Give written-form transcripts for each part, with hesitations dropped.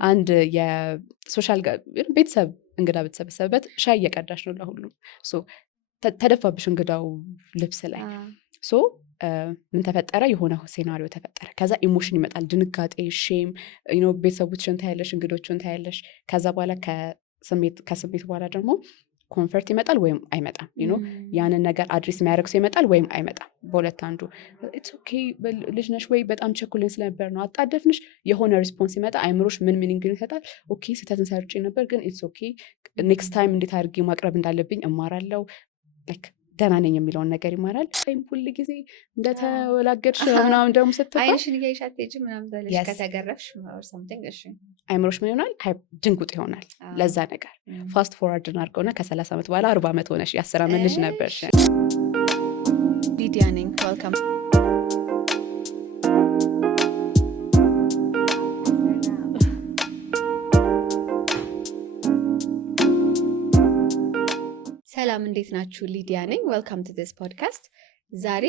አንድ የሶሻል ቤተሰብ እንግዳ በተሰበሰበበት ሻይ እየቀዳሽ ነው ለሁሉም። ተደፋብሽ እንግዳው ልብስ ላይ። ምን ተፈጠረ? የሆነ ሴናሪዮ ተፈጠረ። ከዛ ኢሞሽን ይመጣል፣ ድንጋጤ፣ ሼም። ቤተሰቦችሽን ታያለሽ፣ እንግዶችን ታያለሽ። ከዛ በኋላ ከስሜት በኋላ ደግሞ ኮንፈርት ይመጣል ወይም አይመጣም። ያንን ነገር አድሬስ የሚያደርግ ሰው ይመጣል ወይም አይመጣም። በሁለት አንዱ። ኢትስ ኦኬ ልጅ ነሽ ወይ በጣም ቸኩልን ስለነበር ነው አጣደፍንሽ። የሆነ ሪስፖንስ ይመጣ፣ አይምሮሽ ምን ሚኒንግ ይሰጣል። ኦኬ ስህተትን ሰርቼ ነበር፣ ግን ኢትስ ኦኬ ኔክስት ታይም እንዴት አድርጌ ማቅረብ እንዳለብኝ እማራለሁ። ደህና ነኝ የሚለውን ነገር ይማራል። ወይም ሁል ጊዜ እንደተወላገድሽ ምናምን ደግሞ ስትባል አይንሽን እያይሽ አትሄጂም ምናምን ብለሽ ከተገረፍሽ አይምሮሽ ምን ይሆናል? ድንጉጥ ይሆናል ለዛ ነገር። ፋስት ፎርዋርድ እናድርገውና ከ30 ዓመት በኋላ 40 ዓመት ሆነሽ የ10 ዓመት ልጅ ነበርሽ። ሊዲያ ነኝ። ዌልካም። ሰላም፣ እንዴት ናችሁ? ሊዲያ ነኝ። ዌልካም ቱ ዲስ ፖድካስት። ዛሬ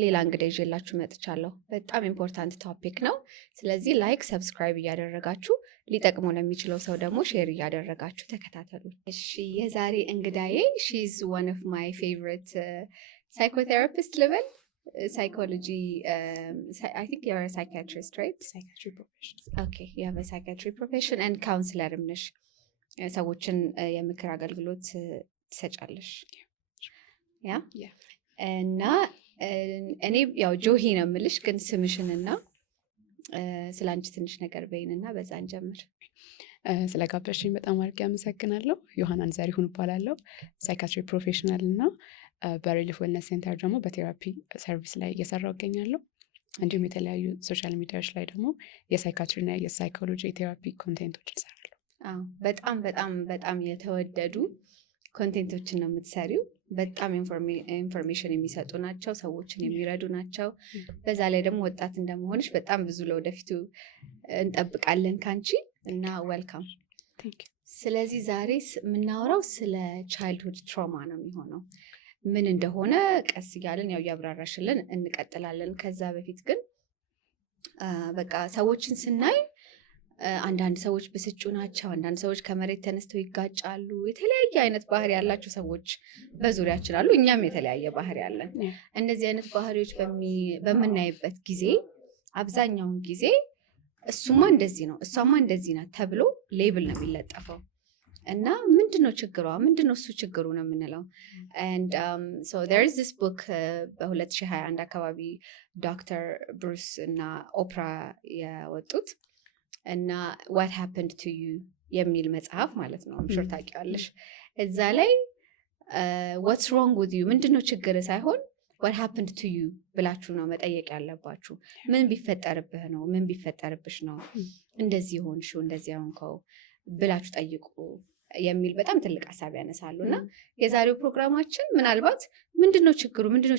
ሌላ እንግዳ ይዤላችሁ መጥቻለሁ። በጣም ኢምፖርታንት ቶፒክ ነው። ስለዚህ ላይክ፣ ሰብስክራይብ እያደረጋችሁ ሊጠቅመው ለሚችለው ሰው ደግሞ ሼር እያደረጋችሁ ተከታተሉ። እሺ፣ የዛሬ እንግዳዬ ሺዝ ዋን ኦፍ ማይ ፌቨሪት ሳይኮቴራፒስት ልበል። ሳይኮሎጂ I think you're a psychiatrist, right? Psychiatry profession. Okay, you have a psychiatry profession and counselor ነሽ። ሰዎችን የምክር አገልግሎት ትሰጫለሽ። ያ እና እኔ ያው ጆሂ ነው የምልሽ፣ ግን ስምሽንና ስለ አንቺ ትንሽ ነገር በይንና በዛ እንጀምር። ስለጋበዝሽኝ በጣም አድርጌ አመሰግናለሁ። ዮሐናን ዘሪሁን እባላለሁ። ሳይካትሪ ፕሮፌሽናል እና በሪሊፍ ዌልነስ ሴንተር ደግሞ በቴራፒ ሰርቪስ ላይ እየሰራሁ እገኛለሁ። እንዲሁም የተለያዩ ሶሻል ሚዲያዎች ላይ ደግሞ የሳይካትሪ እና የሳይኮሎጂ የቴራፒ ኮንቴንቶች እንሰራለሁ። በጣም በጣም በጣም የተወደዱ ኮንቴንቶችን ነው የምትሰሪው። በጣም ኢንፎርሜሽን የሚሰጡ ናቸው፣ ሰዎችን የሚረዱ ናቸው። በዛ ላይ ደግሞ ወጣት እንደመሆንሽ በጣም ብዙ ለወደፊቱ እንጠብቃለን ካንቺ እና ዌልካም። ስለዚህ ዛሬ የምናወራው ስለ ቻይልድሁድ ትራውማ ነው የሚሆነው። ምን እንደሆነ ቀስ እያለን ያው እያብራራሽልን እንቀጥላለን። ከዛ በፊት ግን በቃ ሰዎችን ስናይ አንዳንድ ሰዎች ብስጩ ናቸው፣ አንዳንድ ሰዎች ከመሬት ተነስተው ይጋጫሉ። የተለያየ አይነት ባህሪ ያላቸው ሰዎች በዙሪያችን አሉ። እኛም የተለያየ ባህሪ አለን። እነዚህ አይነት ባህሪዎች በምናይበት ጊዜ አብዛኛውን ጊዜ እሱማ እንደዚህ ነው፣ እሷማ እንደዚህ ናት ተብሎ ሌብል ነው የሚለጠፈው እና ምንድነው ችግሯ? ምንድነው እሱ ችግሩ ነው የምንለው። and so there is this book በ2021 አካባቢ ዶክተር ብሩስ እና ኦፕራ ያወጡት እና what happened to you የሚል መጽሐፍ ማለት ነው። ምሽር ታውቂዋለሽ። እዛ ላይ what's wrong with you ምንድነው ችግር ሳይሆን what happened to you ብላችሁ ነው መጠየቅ ያለባችሁ። ምን ቢፈጠርብህ ነው፣ ምን ቢፈጠርብሽ ነው እንደዚህ ሆንሽው፣ እንደዚህ ሆንከው ብላችሁ ጠይቁ የሚል በጣም ትልቅ ሀሳብ ያነሳሉ። እና የዛሬው ፕሮግራማችን ምናልባት ምንድነው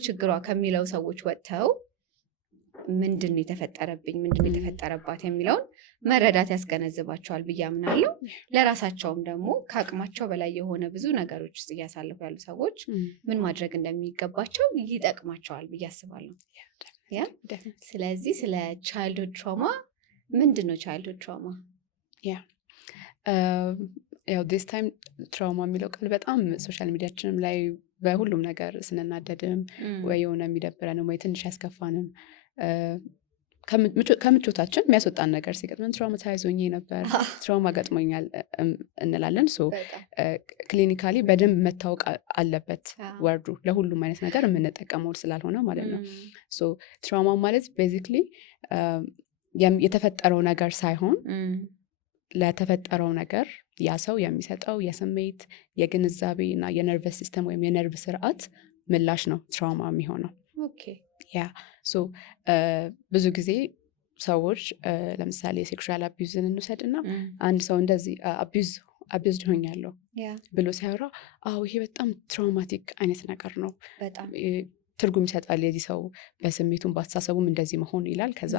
ችግሯ ከሚለው ሰዎች ወጥተው ምንድነው የተፈጠረብኝ፣ ምንድነው የተፈጠረባት የሚለውን መረዳት ያስገነዝባቸዋል ብዬ አምናለሁ። ለራሳቸውም ደግሞ ከአቅማቸው በላይ የሆነ ብዙ ነገሮች ውስጥ እያሳለፉ ያሉ ሰዎች ምን ማድረግ እንደሚገባቸው ይጠቅማቸዋል ብዬ አስባለሁ። ስለዚህ ስለ ቻይልድሁድ ትራውማ ምንድነው ቻይልድሁድ ትራውማ? ያው ዲስ ታይም ትራውማ የሚለው ቃል በጣም ሶሻል ሚዲያችንም ላይ በሁሉም ነገር ስንናደድም ወይ የሆነ የሚደብረንም ወይ ትንሽ ያስከፋንም ከምቾታችን የሚያስወጣን ነገር ሲገጥመን ትራውማታይዝ ሆኜ ነበር፣ ትራውማ ገጥሞኛል እንላለን። ክሊኒካሊ በደንብ መታወቅ አለበት ወርዱ፣ ለሁሉም አይነት ነገር የምንጠቀመው ስላልሆነ ማለት ነው። ትራውማ ማለት ቤዚክሊ የተፈጠረው ነገር ሳይሆን ለተፈጠረው ነገር ያ ሰው የሚሰጠው የስሜት የግንዛቤ እና የነርቨስ ሲስተም ወይም የነርቭ ስርዓት ምላሽ ነው ትራውማ የሚሆነው። ብዙ ጊዜ ሰዎች ለምሳሌ ሴክሹዋል አቢዩዝን እንውሰድና አንድ ሰው እንደዚህ አቢዩዝድ ሆኛለሁ ብሎ ሲያወራ ይሄ በጣም ትራውማቲክ አይነት ነገር ነው፣ ትርጉም ይሰጣል። የዚህ ሰው በስሜቱም በአስተሳሰቡም እንደዚህ መሆን ይላል። ከዛ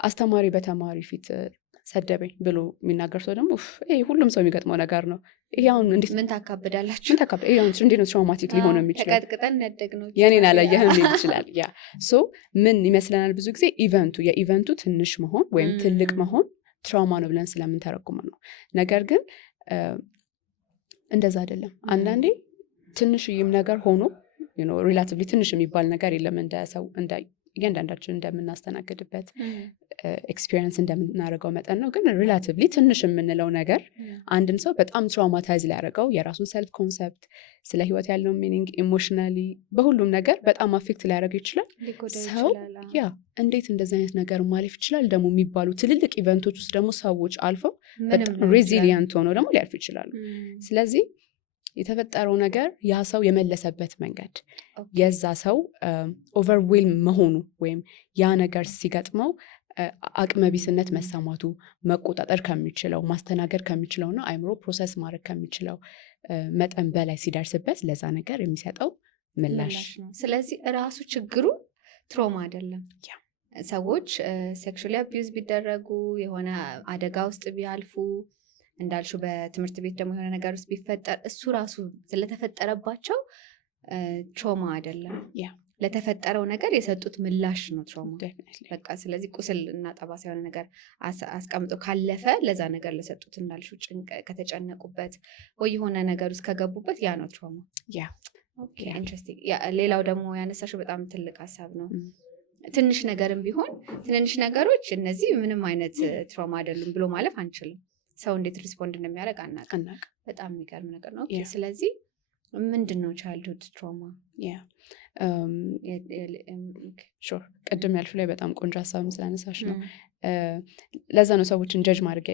አስተማሪ በተማሪ ፊት ሰደበኝ ብሎ የሚናገር ሰው ደግሞ ሁሉም ሰው የሚገጥመው ነገር ነው። ይሄ አሁን ምን ታካብዳላችሁ? እንዴት ነው ትራውማቲክ ሊሆን የሚችላል? ተቀጥቅጠን ያደግነው የኔን አላየህም ሊል ይችላል። ምን ይመስለናል ብዙ ጊዜ የኢቨንቱ ትንሽ መሆን ወይም ትልቅ መሆን ትራውማ ነው ብለን ስለምንተረጉመው ነው። ነገር ግን እንደዛ አይደለም። አንዳንዴ ትንሽዬም ነገር ሆኖ ሪላቲቭሊ ትንሽ የሚባል ነገር የለም እንደ ሰው እያንዳንዳችን እንደምናስተናግድበት ኤክስፒሪየንስ እንደምናደርገው መጠን ነው። ግን ሪላቲቭሊ ትንሽ የምንለው ነገር አንድን ሰው በጣም ትራውማታይዝ ሊያደርገው የራሱን ሰልፍ ኮንሰፕት፣ ስለ ህይወት ያለውን ሚኒንግ፣ ኢሞሽናሊ በሁሉም ነገር በጣም አፌክት ሊያደርገው ይችላል። ሰው እንዴት እንደዚህ አይነት ነገር ማለፍ ይችላል ደግሞ የሚባሉ ትልልቅ ኢቨንቶች ውስጥ ደግሞ ሰዎች አልፈው በጣም ሬዚሊየንት ሆነው ደግሞ ሊያልፉ ይችላሉ። ስለዚህ የተፈጠረው ነገር ያ ሰው የመለሰበት መንገድ የዛ ሰው ኦቨርዌልም መሆኑ ወይም ያ ነገር ሲገጥመው አቅመቢስነት መሰማቱ መቆጣጠር ከሚችለው ማስተናገድ ከሚችለውና አይምሮ ፕሮሰስ ማድረግ ከሚችለው መጠን በላይ ሲደርስበት ለዛ ነገር የሚሰጠው ምላሽ ነው። ስለዚህ ራሱ ችግሩ ትራውማ አይደለም። ሰዎች ሴክሹዋሊ አቢዩዝ ቢደረጉ የሆነ አደጋ ውስጥ ቢያልፉ እንዳልሹ በትምህርት ቤት ደግሞ የሆነ ነገር ውስጥ ቢፈጠር እሱ ራሱ ስለተፈጠረባቸው ትራውማ አይደለም። ለተፈጠረው ነገር የሰጡት ምላሽ ነው ትራውማ በቃ። ስለዚህ ቁስል እና ጠባሳ የሆነ ነገር አስቀምጦ ካለፈ ለዛ ነገር ለሰጡት እንዳልሹ ከተጨነቁበት ወይ የሆነ ነገር ውስጥ ከገቡበት ያ ነው ትራውማ። ኢንትረስቲንግ። ሌላው ደግሞ ያነሳሽው በጣም ትልቅ ሀሳብ ነው። ትንሽ ነገርም ቢሆን ትንንሽ ነገሮች እነዚህ ምንም አይነት ትራውማ አይደሉም ብሎ ማለፍ አንችልም። ሰው እንዴት ሪስፖንድ እንደሚያደርግ አናውቅም። በጣም የሚገርም ነገር ነው። ስለዚህ ምንድን ነው ቻይልድሁድ ትራውማ? ቅድም ያልሹ ላይ በጣም ቆንጆ ሀሳብም ስላነሳሽ ነው። ለዛ ነው ሰዎችን ጀጅ ማድረግ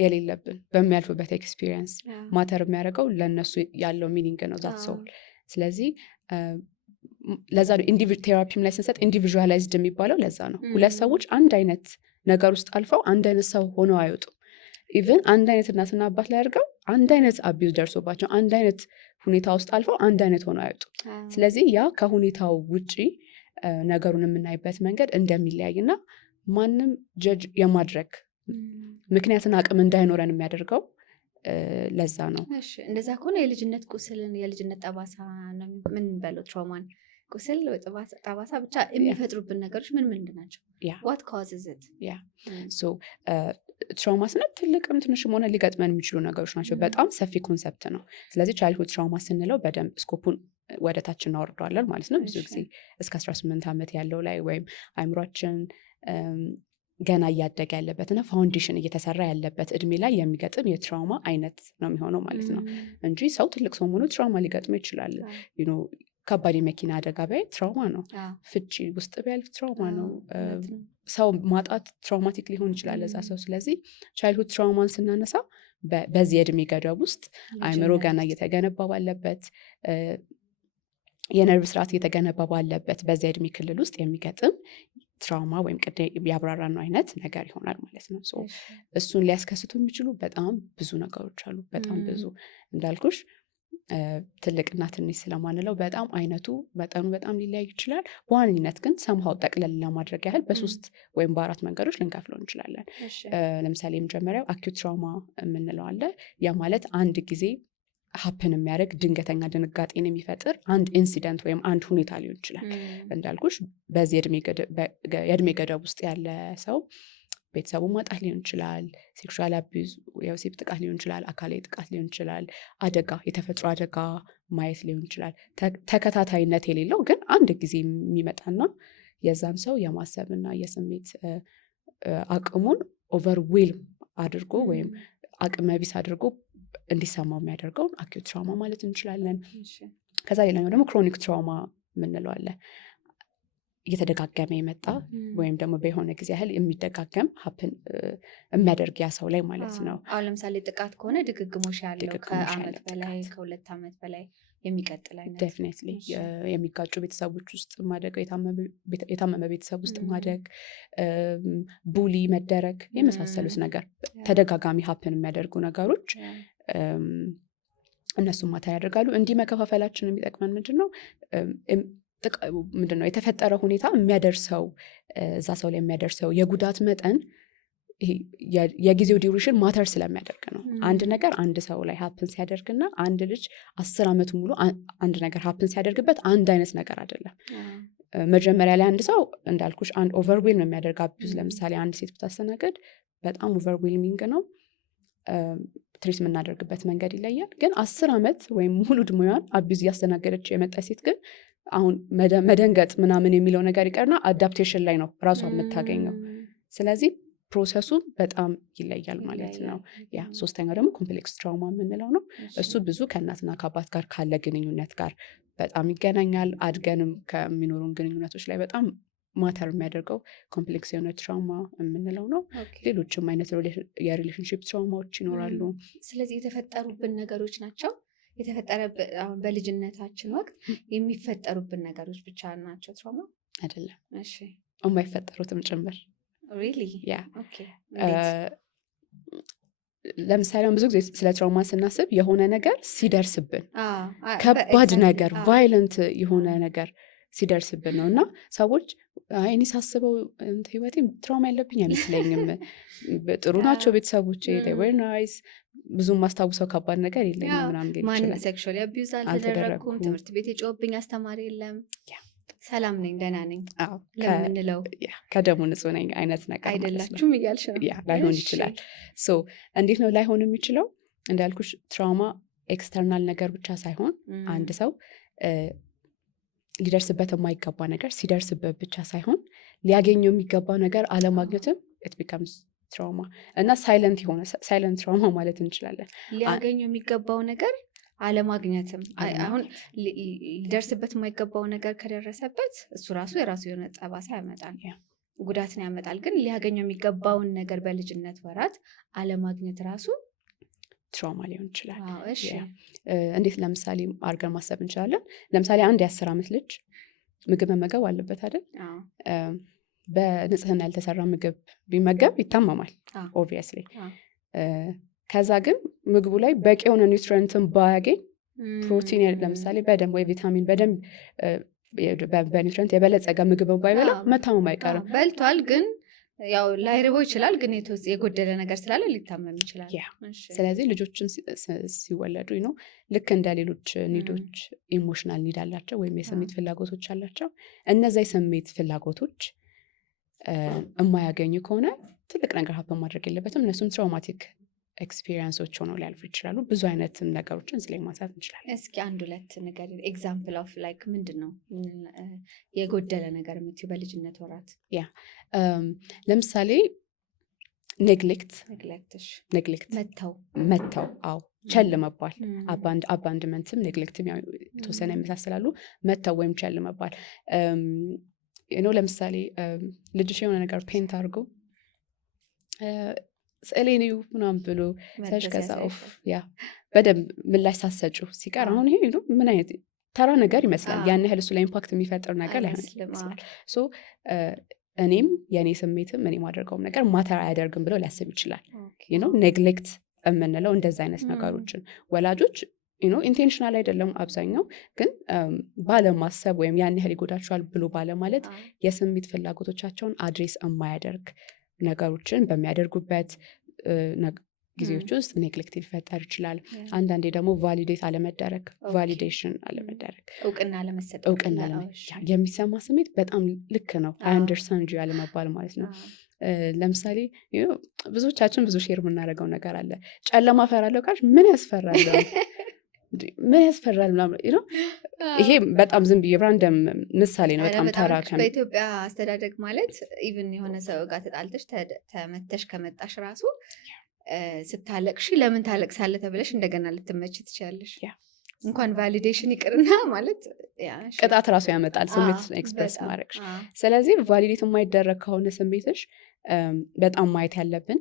የሌለብን። በሚያልፉበት ኤክስፒሪየንስ ማተር የሚያደርገው ለእነሱ ያለው ሚኒንግ ነው ዛት ሰው። ስለዚህ ለዛ ነው ቴራፒም ላይ ስንሰጥ ኢንዲቪዥዋላይዝድ የሚባለው ለዛ ነው። ሁለት ሰዎች አንድ አይነት ነገር ውስጥ አልፈው አንድ አይነት ሰው ሆነው አይወጡም። ኢቨን አንድ አይነት እናትና አባት ላይ አድርገው አንድ አይነት አቢዩዝ ደርሶባቸው አንድ አይነት ሁኔታ ውስጥ አልፈው አንድ አይነት ሆነው አይወጡም። ስለዚህ ያ ከሁኔታው ውጪ ነገሩን የምናይበት መንገድ እንደሚለያይና ማንም ጀጅ የማድረግ ምክንያትን አቅም እንዳይኖረን የሚያደርገው ለዛ ነው። እንደዛ ከሆነ የልጅነት ቁስልን የልጅነት ጠባሳ ምን በለው ትራውማን ቁስል ጠባሳ ብቻ የሚፈጥሩብን ነገሮች ምን ምንድን ናቸው? ዋት ካውዝስ ኢት? ትራውማ ስንል ትልቅም ትንሽም ሆነ ሊገጥመን የሚችሉ ነገሮች ናቸው። በጣም ሰፊ ኮንሰፕት ነው። ስለዚህ ቻይልድሁድ ትራውማ ስንለው በደንብ ስኮፑን ወደታች እናወርደዋለን ማለት ነው። ብዙ ጊዜ እስከ 18 ዓመት ያለው ላይ ወይም አይምሯችን ገና እያደገ ያለበትና ፋውንዴሽን እየተሰራ ያለበት እድሜ ላይ የሚገጥም የትራውማ አይነት ነው የሚሆነው ማለት ነው እንጂ ሰው ትልቅ ሰው ሆኖ ትራውማ ሊገጥመው ይችላል። ከባድ የመኪና አደጋ ቢያይ ትራውማ ነው። ፍቺ ውስጥ ቢያልፍ ትራውማ ነው። ሰው ማጣት ትራውማቲክ ሊሆን ይችላል ለዛ ሰው። ስለዚህ ቻይልድሁድ ትራውማን ስናነሳ በዚህ የእድሜ ገደብ ውስጥ አይምሮ ገና እየተገነባ ባለበት፣ የነርቭ ስርዓት እየተገነባ ባለበት በዚህ የእድሜ ክልል ውስጥ የሚገጥም ትራውማ ወይም ቅድም ያብራራነው አይነት ነገር ይሆናል ማለት ነው። እሱን ሊያስከስቱ የሚችሉ በጣም ብዙ ነገሮች አሉ። በጣም ብዙ እንዳልኩሽ ትልቅና ትንሽ ስለማንለው በጣም አይነቱ መጠኑ በጣም ሊለያይ ይችላል። በዋነኝነት ግን ሰምሃው ጠቅለል ለማድረግ ያህል በ3 ወይም በ4 መንገዶች ልንከፍለው እንችላለን። ለምሳሌ የመጀመሪያው አኪዩት ትራውማ የምንለው አለ። ያ ማለት አንድ ጊዜ ሀፕን የሚያደርግ ድንገተኛ ድንጋጤን የሚፈጥር አንድ ኢንሲደንት ወይም አንድ ሁኔታ ሊሆን ይችላል። እንዳልኩሽ በዚህ የእድሜ ገደብ ውስጥ ያለ ሰው ቤተሰቡ ማጣት ሊሆን ይችላል፣ ሴክሹዋል አቢዩዝ የወሲብ ጥቃት ሊሆን ይችላል፣ አካላዊ ጥቃት ሊሆን ይችላል፣ አደጋ የተፈጥሮ አደጋ ማየት ሊሆን ይችላል። ተከታታይነት የሌለው ግን አንድ ጊዜ የሚመጣና የዛን ሰው የማሰብና የስሜት አቅሙን ኦቨርዌልም አድርጎ ወይም አቅመቢስ አድርጎ እንዲሰማው የሚያደርገውን አኪዩት ትራውማ ማለት እንችላለን። ከዛ ሌላኛው ደግሞ ክሮኒክ ትራውማ የምንለው አለ። እየተደጋገመ የመጣ ወይም ደግሞ በሆነ ጊዜ ያህል የሚደጋገም ሀፕን የሚያደርግ ያ ሰው ላይ ማለት ነው። አሁን ለምሳሌ ጥቃት ከሆነ ድግግሞሽ ያለው ከአመት በላይ ከ2 ዓመት በላይ የሚቀጥል አይነት ዴፊኒትሊ የሚጋጩ ቤተሰቦች ውስጥ ማደግ፣ የታመመ ቤተሰብ ውስጥ ማደግ፣ ቡሊ መደረግ የመሳሰሉት ነገር ተደጋጋሚ ሀፕን የሚያደርጉ ነገሮች እነሱም ማታ ያደርጋሉ። እንዲህ መከፋፈላችን የሚጠቅመን ምንድነው የተፈጠረ ሁኔታ የሚያደርሰው እዛ ሰው ላይ የሚያደርሰው የጉዳት መጠን የጊዜው ዲዩሬሽን ማተር ስለሚያደርግ ነው። አንድ ነገር አንድ ሰው ላይ ሀፕን ሲያደርግና አንድ ልጅ 10 ዓመት ሙሉ አንድ ነገር ሀፕን ሲያደርግበት አንድ አይነት ነገር አይደለም። መጀመሪያ ላይ አንድ ሰው እንዳልኩሽ አንድ ኦቨርዌልም የሚያደርግ አቢዩዝ ለምሳሌ አንድ ሴት ብታስተናገድ በጣም ኦቨርዌልሚንግ ነው። ትሪት የምናደርግበት መንገድ ይለያል። ግን 10 ዓመት ወይም ሙሉ ዕድሜዋን አቢዩዝ እያስተናገደች የመጣች ሴት ግን አሁን መደንገጥ ምናምን የሚለው ነገር ይቀርና አዳፕቴሽን ላይ ነው ራሷ የምታገኘው። ስለዚህ ፕሮሰሱ በጣም ይለያል ማለት ነው። ያ ሶስተኛው ደግሞ ኮምፕሌክስ ትራውማ የምንለው ነው። እሱ ብዙ ከእናትና ከአባት ጋር ካለ ግንኙነት ጋር በጣም ይገናኛል። አድገንም ከሚኖሩን ግንኙነቶች ላይ በጣም ማተር የሚያደርገው ኮምፕሌክስ የሆነ ትራውማ የምንለው ነው። ሌሎችም አይነት የሪሌሽንሽፕ ትራውማዎች ይኖራሉ። ስለዚህ የተፈጠሩብን ነገሮች ናቸው። የተፈጠረብን አሁን በልጅነታችን ወቅት የሚፈጠሩብን ነገሮች ብቻ ናቸው ትራውማ አይደለም። እሺ፣ የማይፈጠሩትም ጭምር። ሪሊ? ያ ለምሳሌ ብዙ ጊዜ ስለ ትራውማ ስናስብ የሆነ ነገር ሲደርስብን ከባድ ነገር ቫይለንት የሆነ ነገር ሲደርስብን ነው እና ሰዎች እኔ ሳስበው ህይወቴ ትራውማ ያለብኝ አይመስለኝም፣ ጥሩ ናቸው ቤተሰቦቼ፣ ዌር ናይስ፣ ብዙም ማስታውሰው ከባድ ነገር የለኝም ምናምን ሊል ይችላል። ማንም ሴክሹዋሊ አቢዩዝ አልተደረግኩም፣ ትምህርት ቤት የጮህብኝ አስተማሪ የለም፣ ሰላም ነኝ፣ ደህና ነኝ ለምንለው ከደሙ ንጹህ ነኝ አይነት ነገር አይደላችሁም እያልሽ ነው። ላይሆን ይችላል። እንዴት ነው ላይሆን የሚችለው? እንዳልኩሽ ትራውማ ኤክስተርናል ነገር ብቻ ሳይሆን አንድ ሰው ሊደርስበት የማይገባ ነገር ሲደርስበት ብቻ ሳይሆን ሊያገኘው የሚገባው ነገር አለማግኘትም ኢት ቢካምስ ትራውማ እና ሳይለንት ትራውማ ማለት እንችላለን። ሊያገኘው የሚገባው ነገር አለማግኘትም አሁን ሊደርስበት የማይገባው ነገር ከደረሰበት እሱ ራሱ የራሱ የሆነ ጠባሳ ያመጣል፣ ጉዳትን ያመጣል። ግን ሊያገኘው የሚገባውን ነገር በልጅነት ወራት አለማግኘት ራሱ ትራውማ ሊሆን ይችላል። እንዴት ለምሳሌ አድርገን ማሰብ እንችላለን? ለምሳሌ አንድ የ10 ዓመት ልጅ ምግብ መመገብ አለበት አይደል? በንጽህና ያልተሰራ ምግብ ቢመገብ ይታመማል ኦብቪየስሊ። ከዛ ግን ምግቡ ላይ በቂ የሆነ ኒውትሪየንትን ባያገኝ ፕሮቲን ለምሳሌ በደንብ ወይ ቪታሚን በደንብ በኒውትሪየንት የበለጸገ ምግብ ባይበላ መታመም አይቀርም። በልቷል ግን ያው ላይርበው ይችላል፣ ግን የጎደለ ነገር ስላለ ሊታመም ይችላል። ስለዚህ ልጆችም ሲወለዱ ነው ልክ እንደ ሌሎች ኒዶች ኢሞሽናል ኒድ አላቸው ወይም የስሜት ፍላጎቶች አላቸው። እነዛ የስሜት ፍላጎቶች የማያገኙ ከሆነ ትልቅ ነገር ሀብን ማድረግ የለበትም። እነሱም ትራውማቲክ ኤክስፒሪየንሶች ሆነው ሊያልፉ ይችላሉ። ብዙ አይነት ነገሮችን ስለ ማንሳት እንችላለን። እስኪ 1-2 ነገር ኤግዛምፕል ኦፍ ላይክ ምንድን ነው የጎደለ ነገር የምትይው በልጅነት ወራት? ለምሳሌ ኔግሌክት መተው፣ አዎ ቸል መባል፣ አባንድመንትም ኔግሌክትም የተወሰነ ይመሳሰላሉ። መተው ወይም ቸል መባል ለምሳሌ ልጅሽ የሆነ ነገር ፔንት አድርጎ ስዕሌንዩ ምናምን ብሎ ሰሽ ከዛ በደንብ ምላሽ ሳሰጩ ሲቀር አሁን ይሄ ምን አይነት ተራ ነገር ይመስላል። ያን ያህል እሱ ላይ ኢምፓክት የሚፈጥር ነገር ላይሆን ይችላል። እኔም የእኔ ስሜትም እኔ ማድረገውም ነገር ማተር አያደርግም ብለው ሊያስብ ይችላል። ኔግሌክት የምንለው እንደዚ አይነት ነገሮችን ወላጆች ኢንቴንሽናል አይደለም አብዛኛው፣ ግን ባለማሰብ ወይም ያን ያህል ይጎዳቸዋል ብሎ ባለማለት የስሜት ፍላጎቶቻቸውን አድሬስ የማያደርግ ነገሮችን በሚያደርጉበት ጊዜዎች ውስጥ ኔግሌክት ሊፈጠር ይችላል። አንዳንዴ ደግሞ ቫሊዴሽን አለመደረግ፣ እውቅና የሚሰማ ስሜት በጣም ልክ ነው አንደርስታንድ ያለመባል ማለት ነው። ለምሳሌ ብዙዎቻችን ብዙ ሼር የምናደርገው ነገር አለ። ጨለማ ፈራለሁ ካልሽ ምን ያስፈራል ምናምን ይሄ በጣም ዝም ብዬ ራንደም ምሳሌ ነው። በጣም ተራ በኢትዮጵያ አስተዳደግ ማለት ኢቭን የሆነ ሰው ጋር ተጣልተሽ ተመተሽ ከመጣሽ ራሱ ስታለቅሽ ለምን ታለቅሳለህ ተብለሽ እንደገና ልትመች ትችላለሽ። እንኳን ቫሊዴሽን ይቅርና ማለት ቅጣት ራሱ ያመጣል ስሜት ኤክስፕሬስ ማድረግሽ። ስለዚህ ቫሊዴት የማይደረግ ከሆነ ስሜትሽ በጣም ማየት ያለብን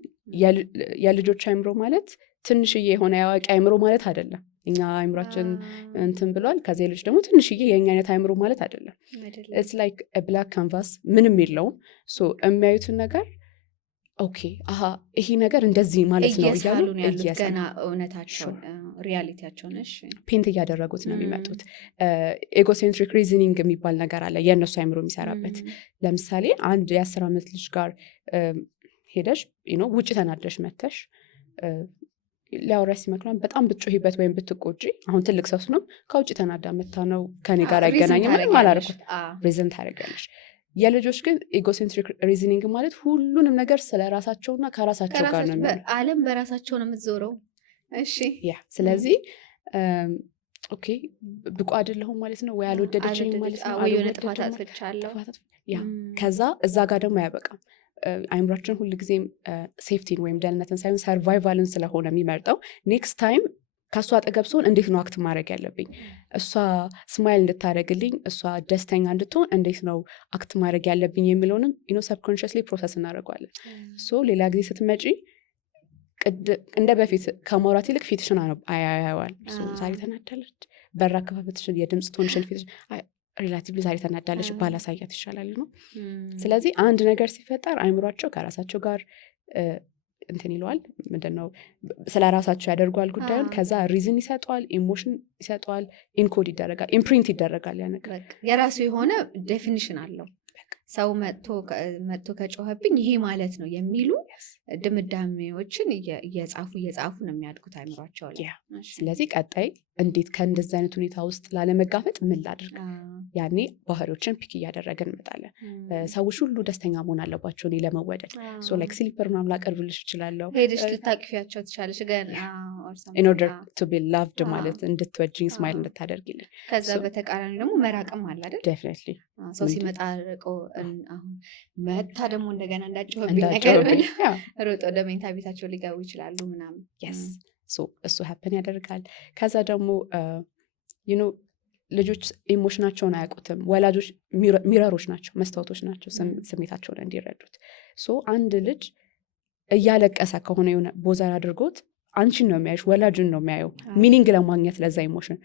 የልጆች አይምሮ ማለት ትንሽዬ የሆነ ያዋቂ አይምሮ ማለት አይደለም። እኛ አይምሯችን እንትን ብሏል። ከዚህ ልጅ ደግሞ ትንሽዬ የእኛ አይነት አይምሮ ማለት አይደለም። ኢትስ ላይክ ብላክ ካንቫስ ምንም የለውም። የሚያዩትን ነገር ኦኬ አሀ ይሄ ነገር እንደዚህ ማለት ነው እያሉ ገና እውነታቸውን ሪያሊቲያቸውን ፔንት እያደረጉት ነው የሚመጡት። ኤጎሴንትሪክ ሪዝኒንግ የሚባል ነገር አለ የእነሱ አይምሮ የሚሰራበት። ለምሳሌ አንድ የ10 ዓመት ልጅ ጋር ሄደሽ ውጭ ተናደሽ መተሽ ሊያወራሽ ሲመክራን በጣም ብትጮሂበት ወይም ብትቆጪ አሁን ትልቅ ሰው ነው ከውጭ ተናዳ መታ ነው ከኔ ጋር አይገናኝም ምንም አላደረኩት ሪዝን ታደርጊያለሽ። የልጆች ግን ኢጎሴንትሪክ ሪዝኒንግ ማለት ሁሉንም ነገር ስለ ራሳቸውና ከራሳቸው ጋር ነው የሚሆነው። ዓለም በራሳቸው ነው የምትዞረው። እሺ ያ ስለዚህ ኦኬ ብቁ አይደለሁም ማለት ነው ወይ አልወደደችኝም ማለት ነው ወይ የሆነ ጥፋት አጥፍቻለሁ። ያ ከዛ እዛ ጋር ደግሞ አያበቃም። አይምሯችን ሁልጊዜም ሴፍቲን ወይም ደህንነትን ሳይሆን ሰርቫይቫልን ስለሆነ የሚመርጠው ኔክስት ታይም ከእሷ አጠገብ ሲሆን እንዴት ነው አክት ማድረግ ያለብኝ፣ እሷ ስማይል እንድታደረግልኝ፣ እሷ ደስተኛ እንድትሆን እንዴት ነው አክት ማድረግ ያለብኝ የሚለውንም ሰብኮንሽስሊ ፕሮሰስ እናደርገዋለን። ሶ ሌላ ጊዜ ስትመጪ እንደ በፊት ከማውራት ይልቅ ፊትሽን አያየዋል። ዛሬ ተናዳለች፣ በራ አካባቢትሽን የድምፅ ቶንሽን ፊትሽን ሪላቲቭሊ ዛሬ ተናዳለች ባላሳያት ይሻላል ነው። ስለዚህ አንድ ነገር ሲፈጠር አይምሯቸው ከራሳቸው ጋር እንትን ይለዋል፣ ምንድነው ስለ ራሳቸው ያደርጓል ጉዳዩን። ከዛ ሪዝን ይሰጠዋል፣ ኢሞሽን ይሰጠዋል፣ ኢንኮድ ይደረጋል፣ ኢምፕሪንት ይደረጋል። ያ ነገር የራሱ የሆነ ዴፊኒሽን አለው። ሰው መጥቶ ከጮኸብኝ ይሄ ማለት ነው የሚሉ ድምዳሜዎችን እየጻፉ ነው የሚያድጉት አይምሯቸው ላይ። ስለዚህ ቀጣይ እንዴት ከእንደዚህ አይነት ሁኔታ ውስጥ ላለመጋፈጥ ምን ላድርግ፣ ያኔ ባህሪዎችን ፒክ እያደረገን እንመጣለን። ሰዎች ሁሉ ደስተኛ መሆን አለባቸው እኔ ለመወደድ። ላይክ ስሊፐር ምናምን ላቀርብልሽ እችላለሁ፣ ሄደሽ ልታቅፊያቸው ትችላለሽ፣ ግን in order to be loved ማለት እንድትወጂኝ ስማይል እንድታደርጊልን። ከዛ በተቃራኒ ደግሞ መራቅም አለ አይደል? ዴፊኒትሊ ሰው ሲመጣ ርቆ አሁን መታ ደግሞ እንደገና እንዳጨውብኝ ነገር ሮጦ ወደ መኝታ ቤታቸው ሊገቡ ይችላሉ ምናምን። እሱ ሀፕን ያደርጋል። ከዛ ደግሞ ልጆች ኢሞሽናቸውን አያውቁትም። ወላጆች ሚረሮች ናቸው፣ መስታወቶች ናቸው ስሜታቸውን እንዲረዱት። አንድ ልጅ እያለቀሰ ከሆነ የሆነ ቦዘር አድርጎት አንቺን ነው የሚያዩሽ፣ ወላጅን ነው የሚያየው ሚኒንግ ለማግኘት ለዛ ኢሞሽን።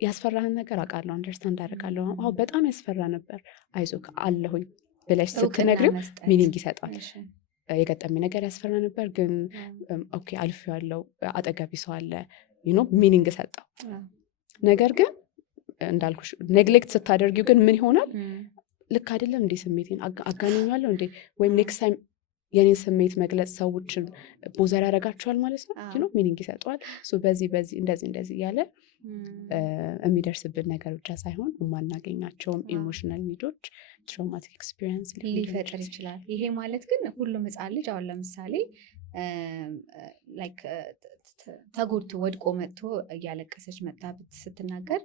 ያስፈራህን ነገር አውቃለሁ፣ አንደርስታንድ አደርጋለሁ፣ በጣም ያስፈራ ነበር፣ አይዞህ አለሁኝ ብለሽ ስትነግሪው ሚኒንግ ይሰጣል። የገጠሚ ነገር ያስፈራ ነበር ግን ኦኬ አልፌዋለሁ፣ አጠገቢ ሰው አለ ሚኒንግ ሰጠው። ነገር ግን እንዳልኩሽ ኔግሌክት ስታደርጊው ግን ምን ይሆናል? ልክ አይደለም እንዴ ስሜቴን አጋነኛለሁ እንዴ ወይም ኔክስት ታይም የኔን ስሜት መግለጽ ሰዎችን ቦዘር ያደርጋቸዋል ማለት ነው። ሚኒንግ ይሰጠዋል። በዚህ እንደዚህ እያለ የሚደርስብን ነገር ብቻ ሳይሆን የማናገኛቸውም ኢሞሽናል ኒዶች ትራውማቲክ ኤክስፒሪየንስ ሊፈጥር ይችላል። ይሄ ማለት ግን ሁሉም ሕፃን ልጅ አሁን ለምሳሌ ተጎድቶ ወድቆ መጥቶ እያለቀሰች መጣ ስትናገር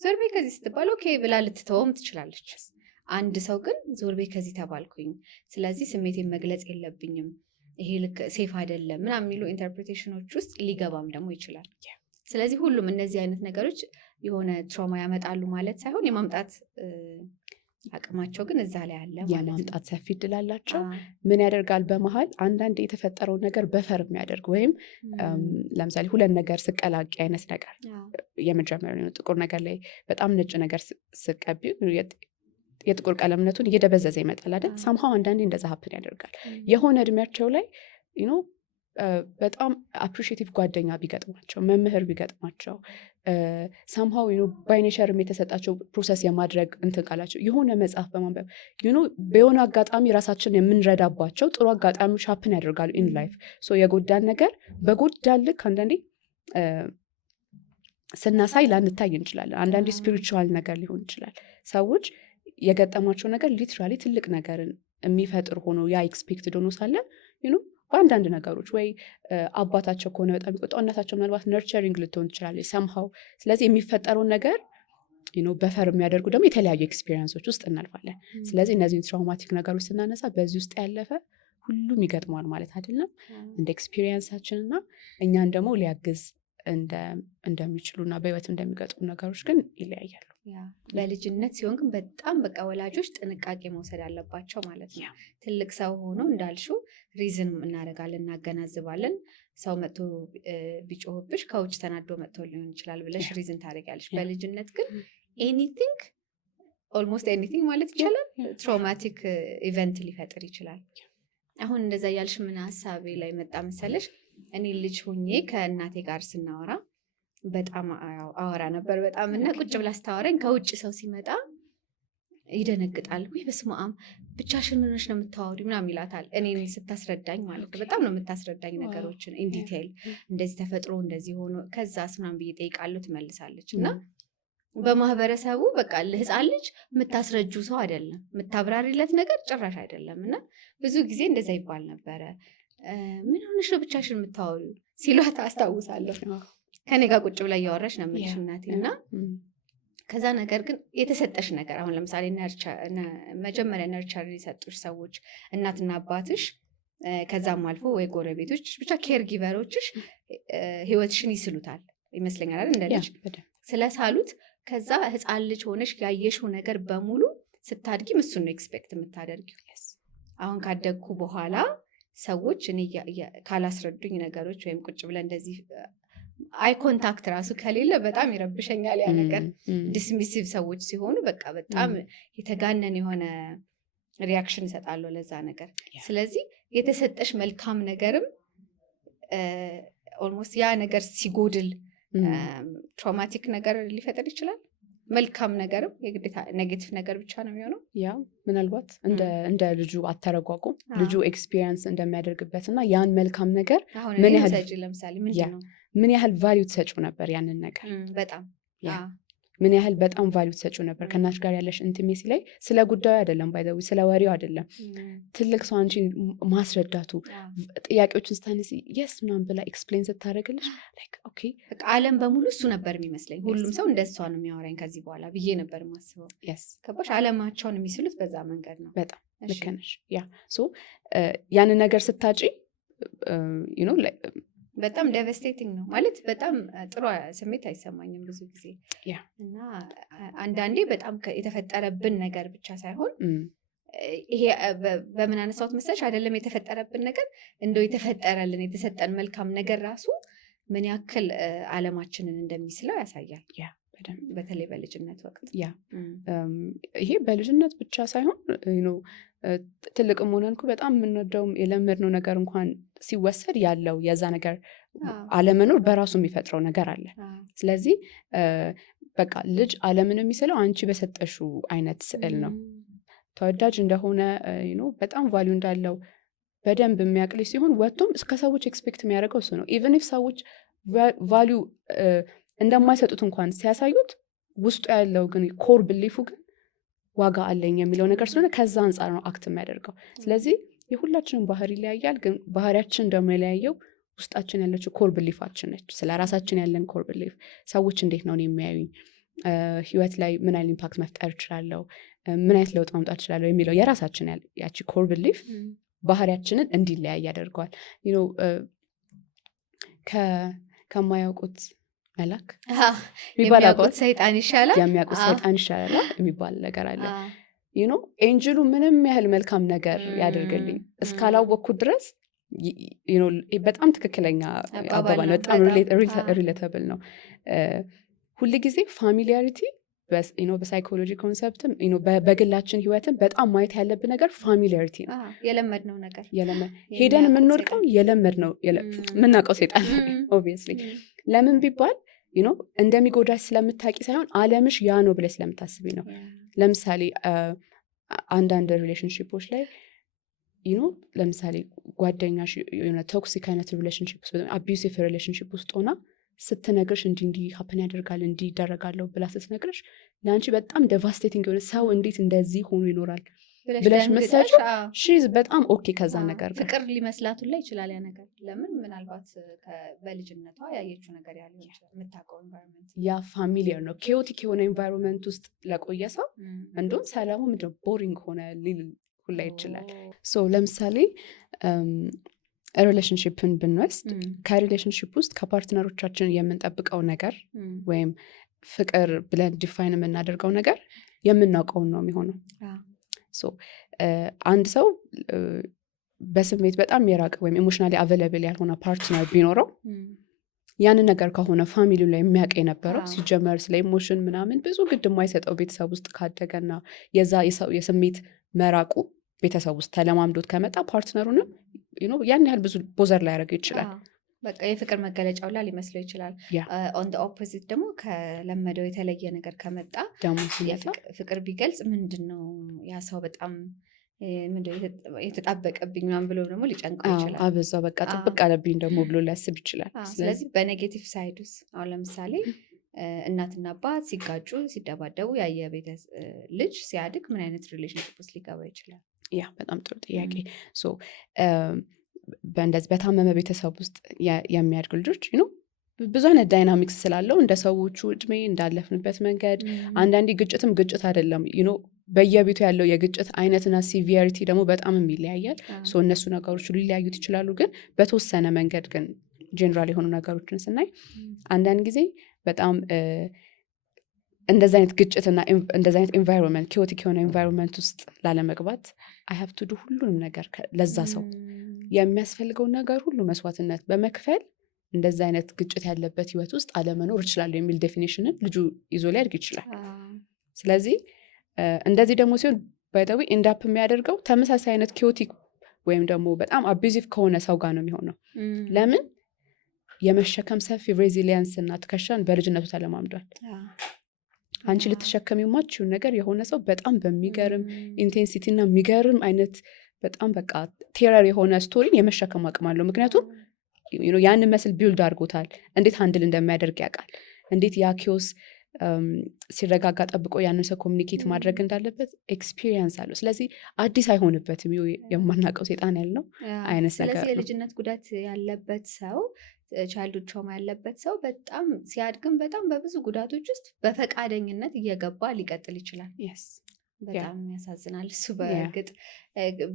ዞር ቤ ከዚህ ስትባል ኦኬ ብላ ልትተወም ትችላለች። አንድ ሰው ግን ዞር ቤ ከዚህ ተባልኩኝ፣ ስለዚህ ስሜቴን መግለጽ የለብኝም፣ ይሄ ልክ ሴፍ አይደለም ምናምን የሚሉ ኢንተርፕሬቴሽኖች ውስጥ ሊገባም ደግሞ ይችላል። ስለዚህ ሁሉም እነዚህ አይነት ነገሮች የሆነ ትራውማ ያመጣሉ ማለት ሳይሆን የማምጣት አቅማቸው ግን እዛ ላይ አለ ማለት ነው። የማምጣት ሰፊ እድል አላቸው። ምን ያደርጋል በመሀል አንዳንድ የተፈጠረውን ነገር በፈር የሚያደርግ ወይም ለምሳሌ ሁለት ነገር ስቀላቂ አይነት ነገር የመጀመሪያው ጥቁር ነገር ላይ በጣም ነጭ ነገር ስቀቢ የጥቁር ቀለምነቱን እየደበዘዘ ይመጣል አይደል? ሳምሃው አንዳንዴ እንደዛ ሀፕን ያደርጋል። የሆነ እድሜያቸው ላይ በጣም አፕሪሺየቲቭ ጓደኛ ቢገጥማቸው፣ መምህር ቢገጥማቸው፣ ሳምሃው ባይኔቸርም የተሰጣቸው ፕሮሰስ የማድረግ እንትን ቃላቸው የሆነ መጽሐፍ በማንበብ በየሆነ አጋጣሚ ራሳችን የምንረዳባቸው ጥሩ አጋጣሚዎች ሀፕን ያደርጋሉ ኢን ላይፍ። የጎዳን ነገር በጎዳን ልክ አንዳንዴ ስናሳይ ላንታይ እንችላለን። አንዳንዴ ስፒሪቹዋል ነገር ሊሆን ይችላል። ሰዎች የገጠማቸው ነገር ሊትራሊ ትልቅ ነገርን የሚፈጥር ሆኖ ያ ኤክስፔክትድ ሆኖ ሳለ በአንዳንድ ነገሮች ወይ አባታቸው ከሆነ በጣም የሚቆጣው እናታቸው ምናልባት ነርቸሪንግ ልትሆን ትችላለች ሰምሃው። ስለዚህ የሚፈጠረውን ነገር በፈር የሚያደርጉ ደግሞ የተለያዩ ኤክስፒሪየንሶች ውስጥ እናልፋለን። ስለዚህ እነዚህን ትራውማቲክ ነገሮች ስናነሳ በዚህ ውስጥ ያለፈ ሁሉም ይገጥመዋል ማለት አይደለም። እንደ ኤክስፒሪየንሳችንና እኛን ደግሞ ሊያግዝ እንደሚችሉና በህይወት እንደሚገጥሙ ነገሮች ግን ይለያያሉ። በልጅነት ሲሆን ግን በጣም ወላጆች ጥንቃቄ መውሰድ አለባቸው ማለት ነው። ትልቅ ሰው ሆኖ እንዳልሽው ሪዝን እናደርጋለን፣ እናገናዝባለን። ሰው መጥቶ ቢጮህብሽ ከውጭ ተናዶ መጥቶ ሊሆን ይችላል ብለሽ ሪዝን ታደርጊያለሽ። በልጅነት ግን ኤኒቲንግ ኦልሞስት ኤኒቲንግ ማለት ይቻላል ትራውማቲክ ኢቨንት ሊፈጥር ይችላል። አሁን እንደዛ ያልሽ ምን ሀሳቤ ላይ መጣ መሰለሽ? እኔ ልጅ ሆኜ ከእናቴ ጋር ስናወራ በጣም አወራ ነበር በጣም እና ቁጭ ብላ ስታወራኝ ከውጭ ሰው ሲመጣ ይደነግጣል። ወይ በስመ አብ ብቻሽን ሆነሽ ነው የምታወሪው ምናምን ይላታል። እኔን ስታስረዳኝ ማለት ነው። በጣም ነው የምታስረዳኝ ነገሮችን ኢንዲቴይል፣ እንደዚህ ተፈጥሮ እንደዚህ ሆኖ ከዛስ ምናምን ብዬ እጠይቃለሁ፣ ትመልሳለች። እና በማህበረሰቡ በቃ ህፃን ልጅ የምታስረጁ ሰው አይደለም፣ የምታብራሪለት ነገር ጭራሽ አይደለም። እና ብዙ ጊዜ እንደዛ ይባል ነበረ። ምን ሆነሽ ነው ብቻሽን የምታወሪው ሲሏት አስታውሳለሁ። ከኔ ጋር ቁጭ ብላ እያወራች ነው የምልሽ እናቴ። እና ከዛ ነገር ግን የተሰጠሽ ነገር አሁን ለምሳሌ መጀመሪያ ነርቸር የሰጡሽ ሰዎች እናትና አባትሽ፣ ከዛም አልፎ ወይ ጎረቤቶች፣ ብቻ ኬር ጊቨሮችሽ ህይወትሽን ይስሉታል ይመስለኛል አይደል? እንደ ልጅ ስለሳሉት ከዛ ህፃን ልጅ ሆነሽ ያየሽው ነገር በሙሉ ስታድጊም እሱን ነው ኤክስፔክት የምታደርጊው። አሁን ካደግኩ በኋላ ሰዎች እኔ ካላስረዱኝ ነገሮች ወይም ቁጭ ብለን እንደዚህ አይ ኮንታክት ራሱ ከሌለ በጣም ይረብሸኛል ያ ነገር። ዲስሚሲቭ ሰዎች ሲሆኑ በቃ በጣም የተጋነን የሆነ ሪያክሽን ይሰጣለሁ ለዛ ነገር። ስለዚህ የተሰጠሽ መልካም ነገርም ኦልሞስት ያ ነገር ሲጎድል ትራውማቲክ ነገር ሊፈጠር ይችላል። መልካም ነገርም የግዴታ ኔጌቲቭ ነገር ብቻ ነው የሚሆነው። ያ ምናልባት እንደ ልጁ አተረጓጉም ልጁ ኤክስፒሪየንስ እንደሚያደርግበት እና ያን መልካም ነገር ምን ያህል ለምሳሌ ምንድን ነው ምን ያህል ቫሊዩ ትሰጪው ነበር ያንን ነገር በጣም ምን ያህል በጣም ቫሊዩ ትሰጪው ነበር። ከእናትሽ ጋር ያለሽ ኢንቲሜሲ ላይ ስለ ጉዳዩ አይደለም፣ ባይዘዊ ስለ ወሬው አይደለም። ትልቅ ሰው አንቺን ማስረዳቱ ጥያቄዎችን ስታነሲ የስ ምናምን ብላ ኤክስፕሌን ስታደርግልሽ ላይክ ኦኬ በቃ ዓለም በሙሉ እሱ ነበር የሚመስለኝ። ሁሉም ሰው እንደሷ ነው የሚያወራኝ ከዚህ በኋላ ብዬ ነበር የማስበው። ከባሽ ዓለማቸውን የሚስሉት በዛ መንገድ ነው። በጣም ልክ ነሽ። ያ ሶ ያንን ነገር ስታጪ ዩ ኖ በጣም ዴቨስቴቲንግ ነው ማለት በጣም ጥሩ ስሜት አይሰማኝም ብዙ ጊዜ። እና አንዳንዴ በጣም የተፈጠረብን ነገር ብቻ ሳይሆን ይሄ በምን አነሳሁት መሰለሽ አይደለም የተፈጠረብን ነገር እንደው የተፈጠረልን የተሰጠን መልካም ነገር ራሱ ምን ያክል ዓለማችንን እንደሚስለው ያሳያል። በተለይ በልጅነት ወቅት ይሄ በልጅነት ብቻ ሳይሆን ትልቅም ሆነን እኮ በጣም የምንወደውም የለመድነው ነገር እንኳን ሲወሰድ ያለው የዛ ነገር አለመኖር በራሱ የሚፈጥረው ነገር አለ። ስለዚህ በቃ ልጅ ዓለምን የሚስለው አንቺ በሰጠሽው አይነት ስዕል ነው። ተወዳጅ እንደሆነ በጣም ቫሊዩ እንዳለው በደንብ የሚያቅልሽ ሲሆን ወጥቶም እስከ ሰዎች ኤክስፔክት የሚያደርገው እሱ ነው። ኢቨን ኢፍ ሰዎች ቫሊዩ እንደማይሰጡት እንኳን ሲያሳዩት ውስጡ ያለው ግን ኮር ብሊፉ ግን ዋጋ አለኝ የሚለው ነገር ስለሆነ ከዛ አንጻር ነው አክት የሚያደርገው። ስለዚህ የሁላችንም ባህሪ ይለያያል፣ ግን ባህሪያችን ደግሞ የለያየው ውስጣችን ያለችው ኮር ብሊፋችን ነች። ስለ ራሳችን ያለን ኮር ብሊፍ፣ ሰዎች እንዴት ነው የሚያዩኝ፣ ህይወት ላይ ምን አይነት ኢምፓክት መፍጠር እችላለሁ፣ ምን አይነት ለውጥ ማምጣት እችላለሁ የሚለው የራሳችን ያቺ ኮር ብሊፍ ባህሪያችንን እንዲለያይ ያደርገዋል። ከማያውቁት መላክ የሚያውቁት ሰይጣን ይሻላል የሚባል ነገር አለ። ኤንጅሉ ምንም ያህል መልካም ነገር ያደርግልኝ እስካላወቅኩት ድረስ በጣም ትክክለኛ አባባል፣ በጣም ሪሌተብል ነው። ሁል ጊዜ ፋሚሊያሪቲ በሳይኮሎጂ ኮንሰፕትም በግላችን ህይወትም በጣም ማየት ያለብን ነገር ፋሚሊያሪቲ ነው። የለመድነው ነገር ሄደን የምንወድቀው የለመድነው የምናውቀው ሰይጣን ኦብቪየስሊ። ለምን ቢባል እንደሚጎዳሽ ስለምታቂ ሳይሆን ዓለምሽ ያ ነው ብለሽ ስለምታስቢ ነው። ለምሳሌ አንዳንድ ሪሌሽንሽፖች ላይ ለምሳሌ ጓደኛሽ የሆነ ቶክሲክ አይነት ሪሌሽንሽፕ ውስጥ አቢዩሲቭ ሪሌሽንሽፕ ውስጥ ሆና ስትነግርሽ እንዲህ ሀፕን ያደርጋል እንዲህ ይደረጋለሁ ብላ ስትነግርሽ ለአንቺ በጣም ዴቫስቴቲንግ የሆነ ሰው እንዴት እንደዚህ ሆኖ ይኖራል ብለሽ መሰለሽ ሺዝ በጣም ኦኬ ከዛ ነገር ፍቅር ሊመስላቱ ላይ ይችላል ያ ነገር። ለምን ምናልባት በልጅነቷ ያየችው ነገር ያለው ይችላል የምታውቀው ኤንቫይሮንመንት ያ ፋሚሊየር ነው። ኬኦቲክ የሆነ ኤንቫይሮንመንት ውስጥ ለቆየ ሰው እንደውም ሰላሙ ምንድነው ቦሪንግ ሆነ ሊል ሁላ ይችላል። ሶ ለምሳሌ ሪሌሽንሽፕን ብንወስድ ከሪሌሽንሽፕ ውስጥ ከፓርትነሮቻችን የምንጠብቀው ነገር ወይም ፍቅር ብለን ዲፋይን የምናደርገው ነገር የምናውቀውን ነው የሚሆነው። አንድ ሰው በስሜት በጣም የራቀ ወይም ኢሞሽናሊ አቬለብል ያልሆነ ፓርትነር ቢኖረው ያንን ነገር ከሆነ ፋሚሊው ላይ የሚያውቅ የነበረው ሲጀመር ስለ ኢሞሽን ምናምን ብዙ ግድ የማይሰጠው ቤተሰብ ውስጥ ካደገና የዛ የስሜት መራቁ ቤተሰብ ውስጥ ተለማምዶት ከመጣ ፓርትነሩንም ያን ያህል ብዙ ቦዘር ላይ ያደረገ ይችላል። በቃ የፍቅር መገለጫው ላይ ሊመስለው ይችላል። ኦን ኦፖዚት ደግሞ ከለመደው የተለየ ነገር ከመጣ ፍቅር ቢገልጽ ምንድነው ያ ሰው በጣም የተጣበቀብኝ ምናምን ብሎ ደግሞ ሊጨንቀው ይችላል። አበዛው በቃ ጥብቅ አለብኝ ደግሞ ብሎ ሊያስብ ይችላል። ስለዚህ በኔጌቲቭ ሳይዱስ አሁን ለምሳሌ እናትና አባት ሲጋጩ ሲደባደቡ ያየ ልጅ ሲያድግ ምን አይነት ሪሌሽንሽፕ ውስጥ ሊገባ ይችላል? ያ በጣም ጥሩ ጥያቄ። በእንደዚህ በታመመ ቤተሰብ ውስጥ የሚያድጉ ልጆች ብዙ አይነት ዳይናሚክስ ስላለው እንደ ሰዎቹ እድሜ እንዳለፍንበት መንገድ አንዳንዴ ግጭትም ግጭት አይደለም በየቤቱ ያለው የግጭት አይነትና ሲቪሪቲ ደግሞ በጣም ይለያያል። እነሱ ነገሮች ሊለያዩት ይችላሉ። ግን በተወሰነ መንገድ ግን ጀነራል የሆኑ ነገሮችን ስናይ አንዳንድ ጊዜ በጣም እንደዚህ አይነት ግጭትና እንደዚህ አይነት ኤንቫይሮንመንት ኪዮቲክ የሆነ ኤንቫይሮንመንት ውስጥ ላለመግባት አይ ሃቭ ቱ ዱ ሁሉንም ነገር ለዛ ሰው የሚያስፈልገውን ነገር ሁሉ መስዋዕትነት በመክፈል እንደዚህ አይነት ግጭት ያለበት ህይወት ውስጥ አለመኖር ይችላል የሚል ዴፊኒሽንን ልጁ ይዞ ሊያድግ ይችላል። ስለዚህ እንደዚህ ደግሞ ሲሆን ባይደዊ ኢንዳፕ የሚያደርገው ተመሳሳይ አይነት ኪዮቲክ ወይም ደግሞ በጣም አቢዩዚቭ ከሆነ ሰው ጋር ነው የሚሆነው። ለምን የመሸከም ሰፊ ሬዚሊየንስ እና ትከሻን በልጅነቱ ተለማምዷል። አንቺ ልትሸከም የማትችይውን ነገር የሆነ ሰው በጣም በሚገርም ኢንቴንሲቲ እና የሚገርም አይነት በጣም በቃ ቴረር የሆነ ስቶሪን የመሸከም አቅም አለው። ምክንያቱም ያንን መስል ቢውልድ አድርጎታል። እንዴት ሃንድል እንደሚያደርግ ያውቃል። እንዴት ያ ኪዮስ ሲረጋጋ ጠብቆ ያንን ሰው ኮሚኒኬት ማድረግ እንዳለበት ኤክስፒሪየንስ አለው። ስለዚህ አዲስ አይሆንበትም። የማናውቀው ሴጣን ያልነው አይነት ነገር ነው። ስለዚህ የልጅነት ጉዳት ያለበት ሰው ቻይልድ ትራውማ ያለበት ሰው በጣም ሲያድግም በጣም በብዙ ጉዳቶች ውስጥ በፈቃደኝነት እየገባ ሊቀጥል ይችላል። በጣም ያሳዝናል እሱ። በእርግጥ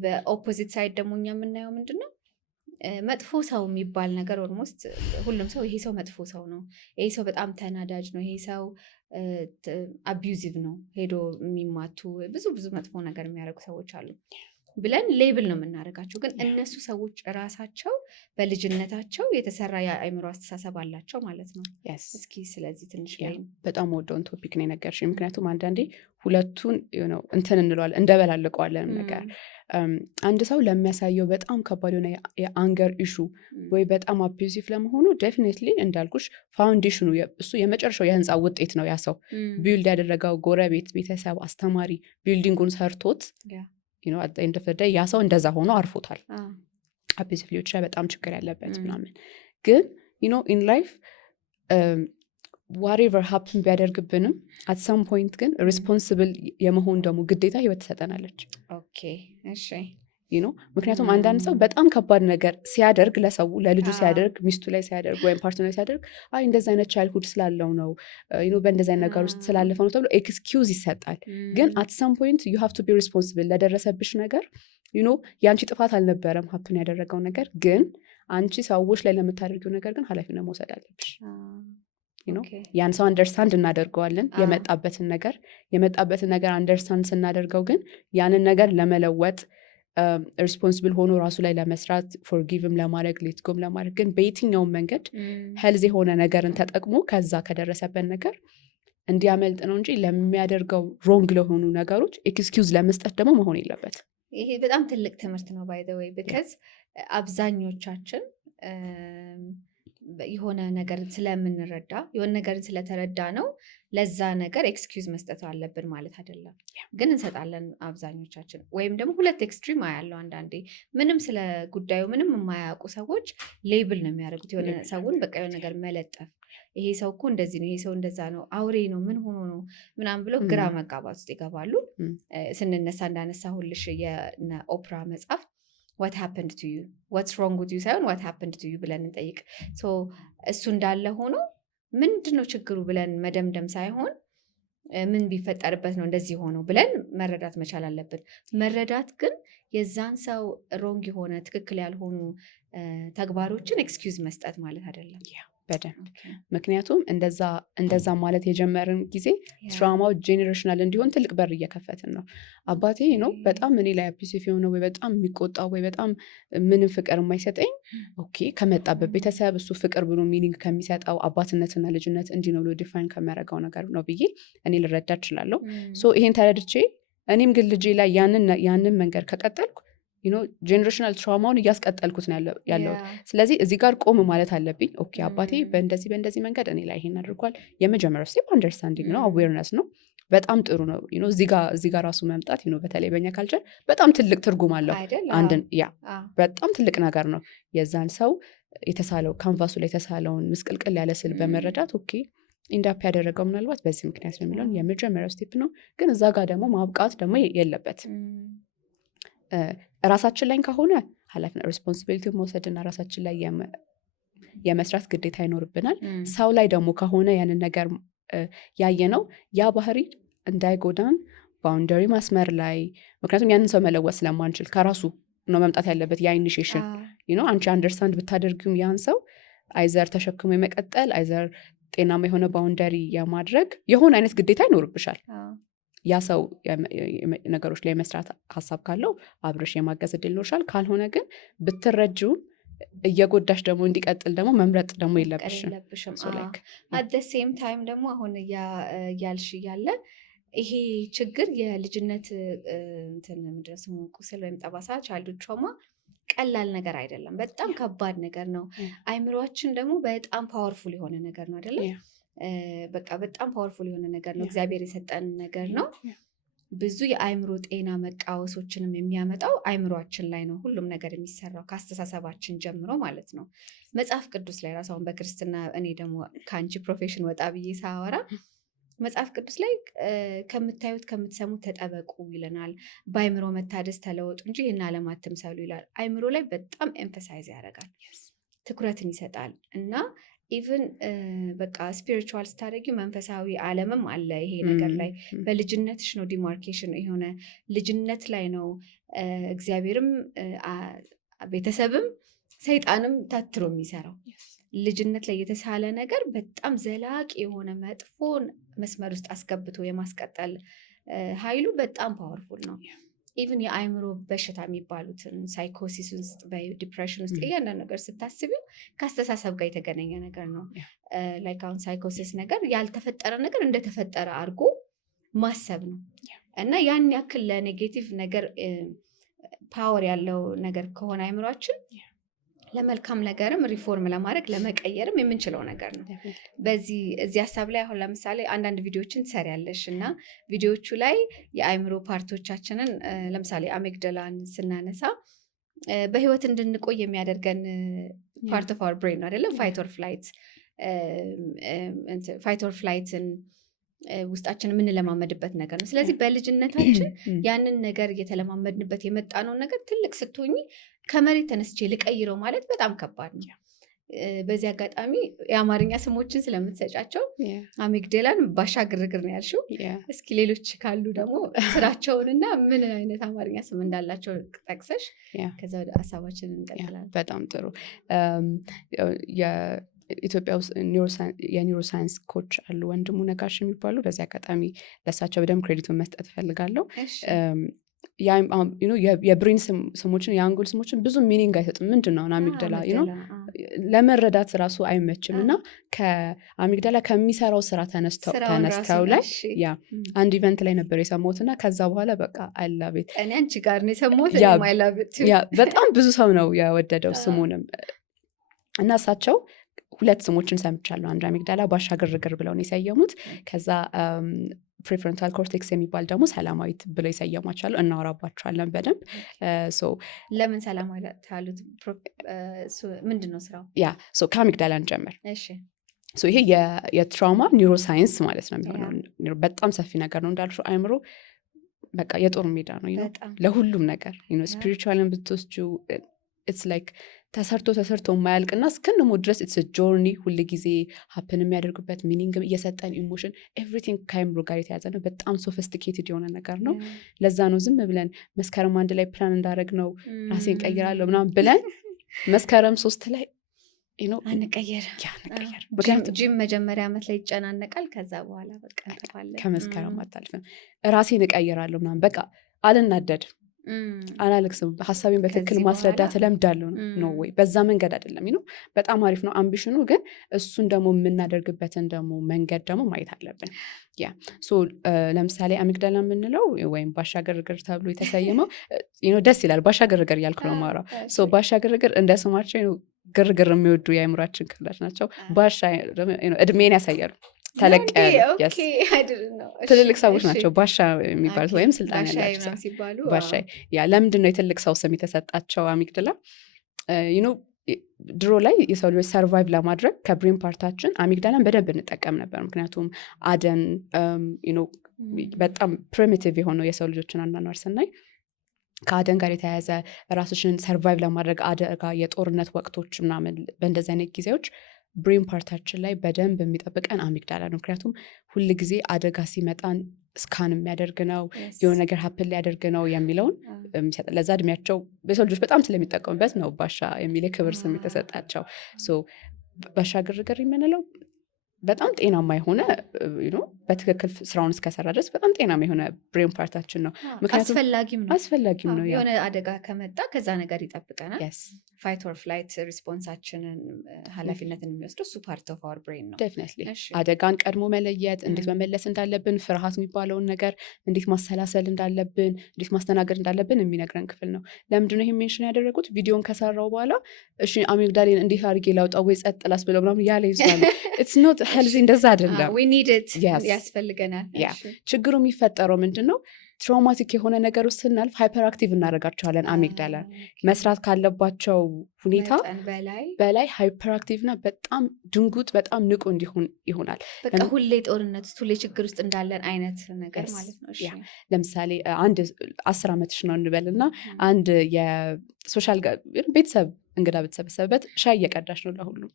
በኦፖዚት ሳይድ ደግሞ እኛ የምናየው ምንድን ነው መጥፎ ሰው የሚባል ነገር ኦልሞስት ሁሉም ሰው ይሄ ሰው መጥፎ ሰው ነው፣ ይሄ ሰው በጣም ተናዳጅ ነው፣ ይሄ ሰው አቢዩዚቭ ነው፣ ሄዶ የሚማቱ ብዙ መጥፎ ነገር የሚያደርጉ ሰዎች አሉ ብለን ሌብል ነው የምናደርጋቸው። ግን እነሱ ሰዎች ራሳቸው በልጅነታቸው የተሰራ የአእምሮ አስተሳሰብ አላቸው ማለት ነው። እስኪ ስለዚህ ትንሽ በጣም ወደውን ቶፒክ ነው የነገርሽኝ። ምክንያቱም አንዳንዴ ሁለቱን እንትን እንለዋለን እንደበላልቀዋለን ነገር አንድ ሰው ለሚያሳየው በጣም ከባድ የሆነ የአንገር ኢሹ ወይ በጣም አቢዩዚቭ ለመሆኑ ዴፊኒትሊ እንዳልኩሽ ፋውንዴሽኑ እሱ የመጨረሻው የህንፃ ውጤት ነው። ያ ሰው ቢልድ ያደረገው ጎረቤት፣ ቤተሰብ፣ አስተማሪ ቢልዲንጉን ሰርቶት ያ ሰው እንደዛ ሆኖ አርፎታል። አቢዩዚቭ ሊሆን ይችላል በጣም ችግር ያለበት ምናምን። ግን ኢን ላይፍ ዋትኤቨር ሀፕን ቢያደርግብንም አት ሰም ፖይንት ግን ሪስፖንስብል የመሆን ደግሞ ግዴታ ህይወት ትሰጠናለች። ምክንያቱም አንዳንድ ሰው በጣም ከባድ ነገር ሲያደርግ ለሰው ለልጁ ሲያደርግ ሚስቱ ላይ ሲያደርግ ወይም ፓርትነር ላይ ሲያደርግ አይ እንደዚ አይነት ቻይልድሁድ ስላለው ነው በእንደዚ አይነት ነገር ውስጥ ስላለፈው ነው ተብሎ ኤክስኪውዝ ይሰጣል። ግን አት ሰም ፖይንት ዩ ሃቭ ቱ ቢ ሪስፖንስብል ለደረሰብሽ ነገር የአንቺ ጥፋት አልነበረም ሀፕን ያደረገው ነገር፣ ግን አንቺ ሰዎች ላይ ለምታደርጊው ነገር ግን ኃላፊነት መውሰድ አለብሽ። ያን ሰው አንደርስታንድ እናደርገዋለን የመጣበትን ነገር አንደርስታንድ ስናደርገው ግን ያንን ነገር ለመለወጥ ሪስፖንስብል ሆኖ ራሱ ላይ ለመስራት ፎርጊቭም ለማድረግ ሌትጎም ለማድረግ ግን በየትኛውም መንገድ ሄልዝ የሆነ ነገርን ተጠቅሞ ከዛ ከደረሰበት ነገር እንዲያመልጥ ነው እንጂ ለሚያደርገው ሮንግ ለሆኑ ነገሮች ኤክስኪውዝ ለመስጠት ደግሞ መሆን የለበት። ይሄ በጣም ትልቅ ትምህርት ነው ባይ ዘ ዌይ ቢካዝ አብዛኞቻችን የሆነ ነገርን ስለምንረዳ የሆነ ነገርን ስለተረዳ ነው ለዛ ነገር ኤክስኪውዝ መስጠት አለብን ማለት አይደለም። ግን እንሰጣለን አብዛኞቻችን። ወይም ደግሞ ሁለት ኤክስትሪም አያለው። አንዳንዴ ምንም ስለ ጉዳዩ ምንም የማያውቁ ሰዎች ሌብል ነው የሚያደርጉት የሆነ ሰውን በቃ የሆነ ነገር መለጠፍ፣ ይሄ ሰው እኮ እንደዚህ ነው፣ ይሄ ሰው እንደዛ ነው፣ አውሬ ነው፣ ምን ሆኖ ነው ምናምን ብለው ግራ መጋባት ውስጥ ይገባሉ። ስንነሳ እንዳነሳሁልሽ የኦፕራ መጽሐፍ what happened to you what's wrong with you ሳይሆን what happened to you ብለን እንጠይቅ። እሱ እንዳለ ሆኖ ምንድነው ችግሩ ብለን መደምደም ሳይሆን ምን ቢፈጠርበት ነው እንደዚህ ሆነው ብለን መረዳት መቻል አለብን። መረዳት ግን የዛን ሰው ሮንግ የሆነ ትክክል ያልሆኑ ተግባሮችን ኤክስኪውዝ መስጠት ማለት አይደለም። በደንብ ምክንያቱም እንደዛ ማለት የጀመርን ጊዜ ትራውማው ጄኔሬሽናል እንዲሆን ትልቅ በር እየከፈትን ነው። አባቴ ነው በጣም እኔ ላይ አቢዩሲቭ የሆነ ወይ በጣም የሚቆጣው ወይ በጣም ምንም ፍቅር የማይሰጠኝ ከመጣበት ቤተሰብ እሱ ፍቅር ብሎ ሚኒንግ ከሚሰጠው አባትነትና ልጅነት እንዲህ ነው ብሎ ዲፋይን ከሚያደርገው ነገር ነው ብዬ እኔ ልረዳ እችላለሁ። ይሄን ተረድቼ እኔም ግን ልጄ ላይ ያንን መንገድ ከቀጠልኩ ጄኔሬሽናል ትራውማውን እያስቀጠልኩት ነው ያለው። ስለዚህ እዚህ ጋር ቆም ማለት አለብኝ። ኦኬ አባቴ በእንደዚህ መንገድ እኔ ላይ ይሄን አድርጓል። የመጀመሪያው ስቴፕ አንደርስታንዲንግ ነው፣ አዌርነስ ነው። በጣም ጥሩ ነው። እዚህ ጋር ራሱ መምጣት በተለይ በኛ ካልቸር በጣም ትልቅ ትርጉም አለው። በጣም ትልቅ ነገር ነው። የዛን ሰው የተሳለው ካንቫሱ ላይ የተሳለውን ምስቅልቅል ያለ ስል በመረዳት ኦኬ ኢንዳፕ ያደረገው ምናልባት በዚህ ምክንያት ነው የሚለውን የመጀመሪያው ስቴፕ ነው። ግን እዛ ጋር ደግሞ ማብቃት ደግሞ የለበት። ራሳችን ላይ ከሆነ ኃላፊነት ሬስፖንሲቢሊቲ መውሰድና ራሳችን ላይ የመስራት ግዴታ ይኖርብናል። ሰው ላይ ደግሞ ከሆነ ያንን ነገር ያየ ነው ያ ባህሪ እንዳይጎዳን ባውንደሪ ማስመር ላይ፣ ምክንያቱም ያንን ሰው መለወጥ ስለማንችል ከራሱ ነው መምጣት ያለበት ያ ኢኒሺዬሽን። አንቺ አንደርስታንድ ብታደርጊውም ያን ሰው አይዘር ተሸክሞ የመቀጠል አይዘር ጤናማ የሆነ ባውንደሪ የማድረግ የሆነ አይነት ግዴታ ይኖርብሻል። ያ ሰው ነገሮች ላይ መስራት ሀሳብ ካለው አብረሽ የማገዝ እድል ይኖርሻል። ካልሆነ ግን ብትረጂውም እየጎዳሽ ደግሞ እንዲቀጥል ደግሞ መምረጥ ደግሞ የለብሽም። አት ሴም ታይም ደግሞ አሁን እያልሽ እያለ ይሄ ችግር የልጅነት ምንድን ነው ስሙ ቁስል ወይም ጠባሳ ቻይልድ ትራውማ ቀላል ነገር አይደለም። በጣም ከባድ ነገር ነው። አይምሮአችን ደግሞ በጣም ፓወርፉል የሆነ ነገር ነው አይደለም? በቃ በጣም ፓወርፉል የሆነ ነገር ነው። እግዚአብሔር የሰጠን ነገር ነው። ብዙ የአይምሮ ጤና መቃወሶችንም የሚያመጣው አይምሮአችን ላይ ነው። ሁሉም ነገር የሚሰራው ከአስተሳሰባችን ጀምሮ ማለት ነው። መጽሐፍ ቅዱስ ላይ ራሱ አሁን በክርስትና እኔ ደግሞ ከአንቺ ፕሮፌሽን ወጣ ብዬ ሳወራ መጽሐፍ ቅዱስ ላይ ከምታዩት ከምትሰሙት ተጠበቁ ይለናል። በአይምሮ መታደስ ተለወጡ እንጂ ይህን ዓለም አትምሰሉ ይላል። አይምሮ ላይ በጣም ኤምፈሳይዝ ያደርጋል፣ ትኩረትን ይሰጣል። እና ኢቭን በቃ ስፒሪቹዋል ስታደርጊው መንፈሳዊ ዓለምም አለ ይሄ ነገር ላይ። በልጅነትሽ ነው ዲማርኬሽን የሆነ ልጅነት ላይ ነው እግዚአብሔርም ቤተሰብም ሰይጣንም ታትሮ የሚሰራው። ልጅነት ላይ የተሳለ ነገር በጣም ዘላቂ የሆነ መጥፎን መስመር ውስጥ አስገብቶ የማስቀጠል ኃይሉ በጣም ፓወርፉል ነው። ኢቭን የአይምሮ በሽታ የሚባሉትን ሳይኮሲስ ውስጥ በዲፕሬሽን ውስጥ እያንዳንዱ ነገር ስታስቢው ከአስተሳሰብ ጋር የተገናኘ ነገር ነው። ላይክ አሁን ሳይኮሲስ ነገር ያልተፈጠረ ነገር እንደተፈጠረ አድርጎ ማሰብ ነው። እና ያን ያክል ለኔጌቲቭ ነገር ፓወር ያለው ነገር ከሆነ አይምሯችን ለመልካም ነገርም ሪፎርም ለማድረግ ለመቀየርም የምንችለው ነገር ነው። እዚህ ሀሳብ ላይ አሁን ለምሳሌ አንዳንድ ቪዲዮዎችን ትሰሪያለሽ እና ቪዲዮዎቹ ላይ የአይምሮ ፓርቶቻችንን ለምሳሌ አሜግዳላን ስናነሳ በህይወት እንድንቆይ የሚያደርገን ፓርት ኦፍ አወር ብሬን ነው አይደለም? ፋይት ኦር ፍላይትን ውስጣችን የምንለማመድበት ነገር ነው። ስለዚህ በልጅነታችን ያንን ነገር እየተለማመድንበት የመጣነውን ነገር ትልቅ ስትሆኚ ከመሬት ተነስቼ ልቀይረው ማለት በጣም ከባድ ነው። በዚህ አጋጣሚ የአማርኛ ስሞችን ስለምትሰጫቸው አሜግዳላን ባሻ ግርግር ነው ያልሽው። እስኪ ሌሎች ካሉ ደግሞ ስራቸውንና ምን አይነት አማርኛ ስም እንዳላቸው ጠቅሰሽ ከዛ ወደ ሀሳባችን እንቀጥላለን። በጣም ጥሩ። ኢትዮጵያ ውስጥ የኒውሮሳይንስ ኮች አሉ ወንድሙ ነጋሽ የሚባሉ። በዚህ አጋጣሚ ለሳቸው በደንብ ክሬዲቱን መስጠት እፈልጋለሁ። የብሬን ስሞችን የአንጎል ስሞችን ብዙ ሚኒንግ አይሰጡም። ምንድን ነው አሚግዳላ ለመረዳት ራሱ አይመችም። እና ከአሚግዳላ ከሚሰራው ስራ ተነስተው ላይ አንድ ኢቨንት ላይ ነበር የሰማሁት እና ከዛ በኋላ በቃ አይላቤት እኔ አንቺ ጋር ነው የሰማሁት። በጣም ብዙ ሰው ነው የወደደው ስሙንም። እና እሳቸው ሁለት ስሞችን ሰምቻለሁ። አንድ አሚግዳላ ባሻ ግርግር ብለው ነው የሰየሙት። ከዛ ፕሪፍሮንታል ኮርቴክስ የሚባል ደግሞ ሰላማዊት ብለው የሰየሟቸዋል። እናወራባቸዋለን በደንብ። ለምን ሰላማዊ ታሉት? ምንድን ነው ስራው? ከአሚግዳላን ጀምር። ይሄ የትራውማ ኒውሮሳይንስ ማለት ነው የሚሆነው። በጣም ሰፊ ነገር ነው እንዳልሽው። አይምሮ በቃ የጦር ሜዳ ነው ለሁሉም ነገር። ስፒሪቹዋልን ብትወስጂው ኢትስ ላይክ ተሰርቶ የማያልቅና እስከነሞ ድረስ ኢትስ ጆርኒ ሁል ጊዜ ሀፕን የሚያደርጉበት ሚኒንግ እየሰጠን ኢሞሽን ኤቭሪቲንግ ከአይምሮ ጋር የተያዘ ነው። በጣም ሶፊስቲኬትድ የሆነ ነገር ነው። ለዛ ነው ዝም ብለን መስከረም 1 ላይ ፕላን እንዳደረግ ነው ራሴን ቀይራለሁ ምናምን ብለን መስከረም 3 ላይ አንቀየር። ጂም መጀመሪያ ዓመት ላይ ይጨናነቃል። ከዛ በኋላ በቃ ከመስከረም አታልፍም። ራሴን እቀይራለሁ ምናምን በቃ አልናደድም። አላለቅስም ሀሳቤን በትክክል ማስረዳት እለምዳለሁ ነው ወይ በዛ መንገድ አይደለም ነው በጣም አሪፍ ነው አምቢሽኑ ግን እሱን ደግሞ የምናደርግበትን ደግሞ መንገድ ደግሞ ማየት አለብን ያ ሶ ለምሳሌ አሚግዳላ የምንለው ወይም ባሻ ግርግር ተብሎ የተሰየመው ደስ ይላል ባሻ ግርግር እያልኩ ነው የማወራው ሶ ባሻ ግርግር እንደ ስማቸው ግርግር የሚወዱ የአእምሯችን ክፍሎች ናቸው ባሻ እድሜን ያሳያሉ ተለቅ ትልልቅ ሰዎች ናቸው ባሻ የሚባሉት ወይም ስልጣን ያላቸው ባሻ ያ ለምንድነው የትልቅ ሰው ስም የተሰጣቸው አሚግዳላ ድሮ ላይ የሰው ልጆች ሰርቫይቭ ለማድረግ ከብሬን ፓርታችን አሚግዳላን በደንብ እንጠቀም ነበር ምክንያቱም አደን በጣም ፕሪሚቲቭ የሆነው የሰው ልጆችን አናኗር ስናይ ከአደን ጋር የተያያዘ ራስሽን ሰርቫይቭ ለማድረግ አደጋ የጦርነት ወቅቶች ምናምን በእንደዚህ አይነት ጊዜዎች ብሬን ፓርታችን ላይ በደንብ የሚጠብቀን አሚግዳላ ነው ምክንያቱም ሁል ጊዜ አደጋ ሲመጣን ስካን የሚያደርግ ነው የሆነ ነገር ሀፕን ሊያደርግ ነው የሚለውን የሚሰጥ ለዛ እድሜያቸው በሰው ልጆች በጣም ስለሚጠቀሙበት ነው ባሻ የሚል ክብር ስም የተሰጣቸው ባሻ ግርግር የምንለው በጣም ጤናማ የሆነ በትክክል ስራውን እስከሰራ ድረስ በጣም ጤናማ የሆነ ብሬን ፓርታችን ነው አስፈላጊም ነው የሆነ አደጋ ከመጣ ከዛ ነገር ይጠብቀናል ፋይት ኦር ፍላይት ሪስፖንሳችንን ኃላፊነትን የሚወስደው እሱ ፓርት ኦፍ አወር ብሬን ነው ዴፊኒትሊ አደጋን ቀድሞ መለየት እንዴት መመለስ እንዳለብን ፍርሃት የሚባለውን ነገር እንዴት ማሰላሰል እንዳለብን እንዴት ማስተናገድ እንዳለብን የሚነግረን ክፍል ነው ለምንድነው ይሄ ሜንሽን ያደረጉት ቪዲዮን ከሰራው በኋላ እሺ አሚግዳሌን እንዴት አድርጌ ላውጣው ወይ ጸጥ ላስ ብለው ምናምን ያለ ይችላል it's not healthy እንደዛ አይደለም we need it ያስፈልገናል ችግሩ የሚፈጠረው ምንድነው ትራውማቲክ የሆነ ነገር ውስጥ ስናልፍ ሃይፐር አክቲቭ እናደርጋቸዋለን አሚግዳላ መስራት ካለባቸው ሁኔታ በላይ ሃይፐር አክቲቭ እና በጣም ድንጉጥ በጣም ንቁ እንዲሆን ይሆናል በቃ ሁሌ ጦርነት ውስጥ ሁሌ ችግር ውስጥ እንዳለን አይነት ነገር ማለት ነው ለምሳሌ አንድ 10 ዓመትሽ ነው እንበልና አንድ የሶሻል ቤተሰብ እንግዳ በተሰበሰበበት ሻይ እየቀዳሽ ነው ለሁሉም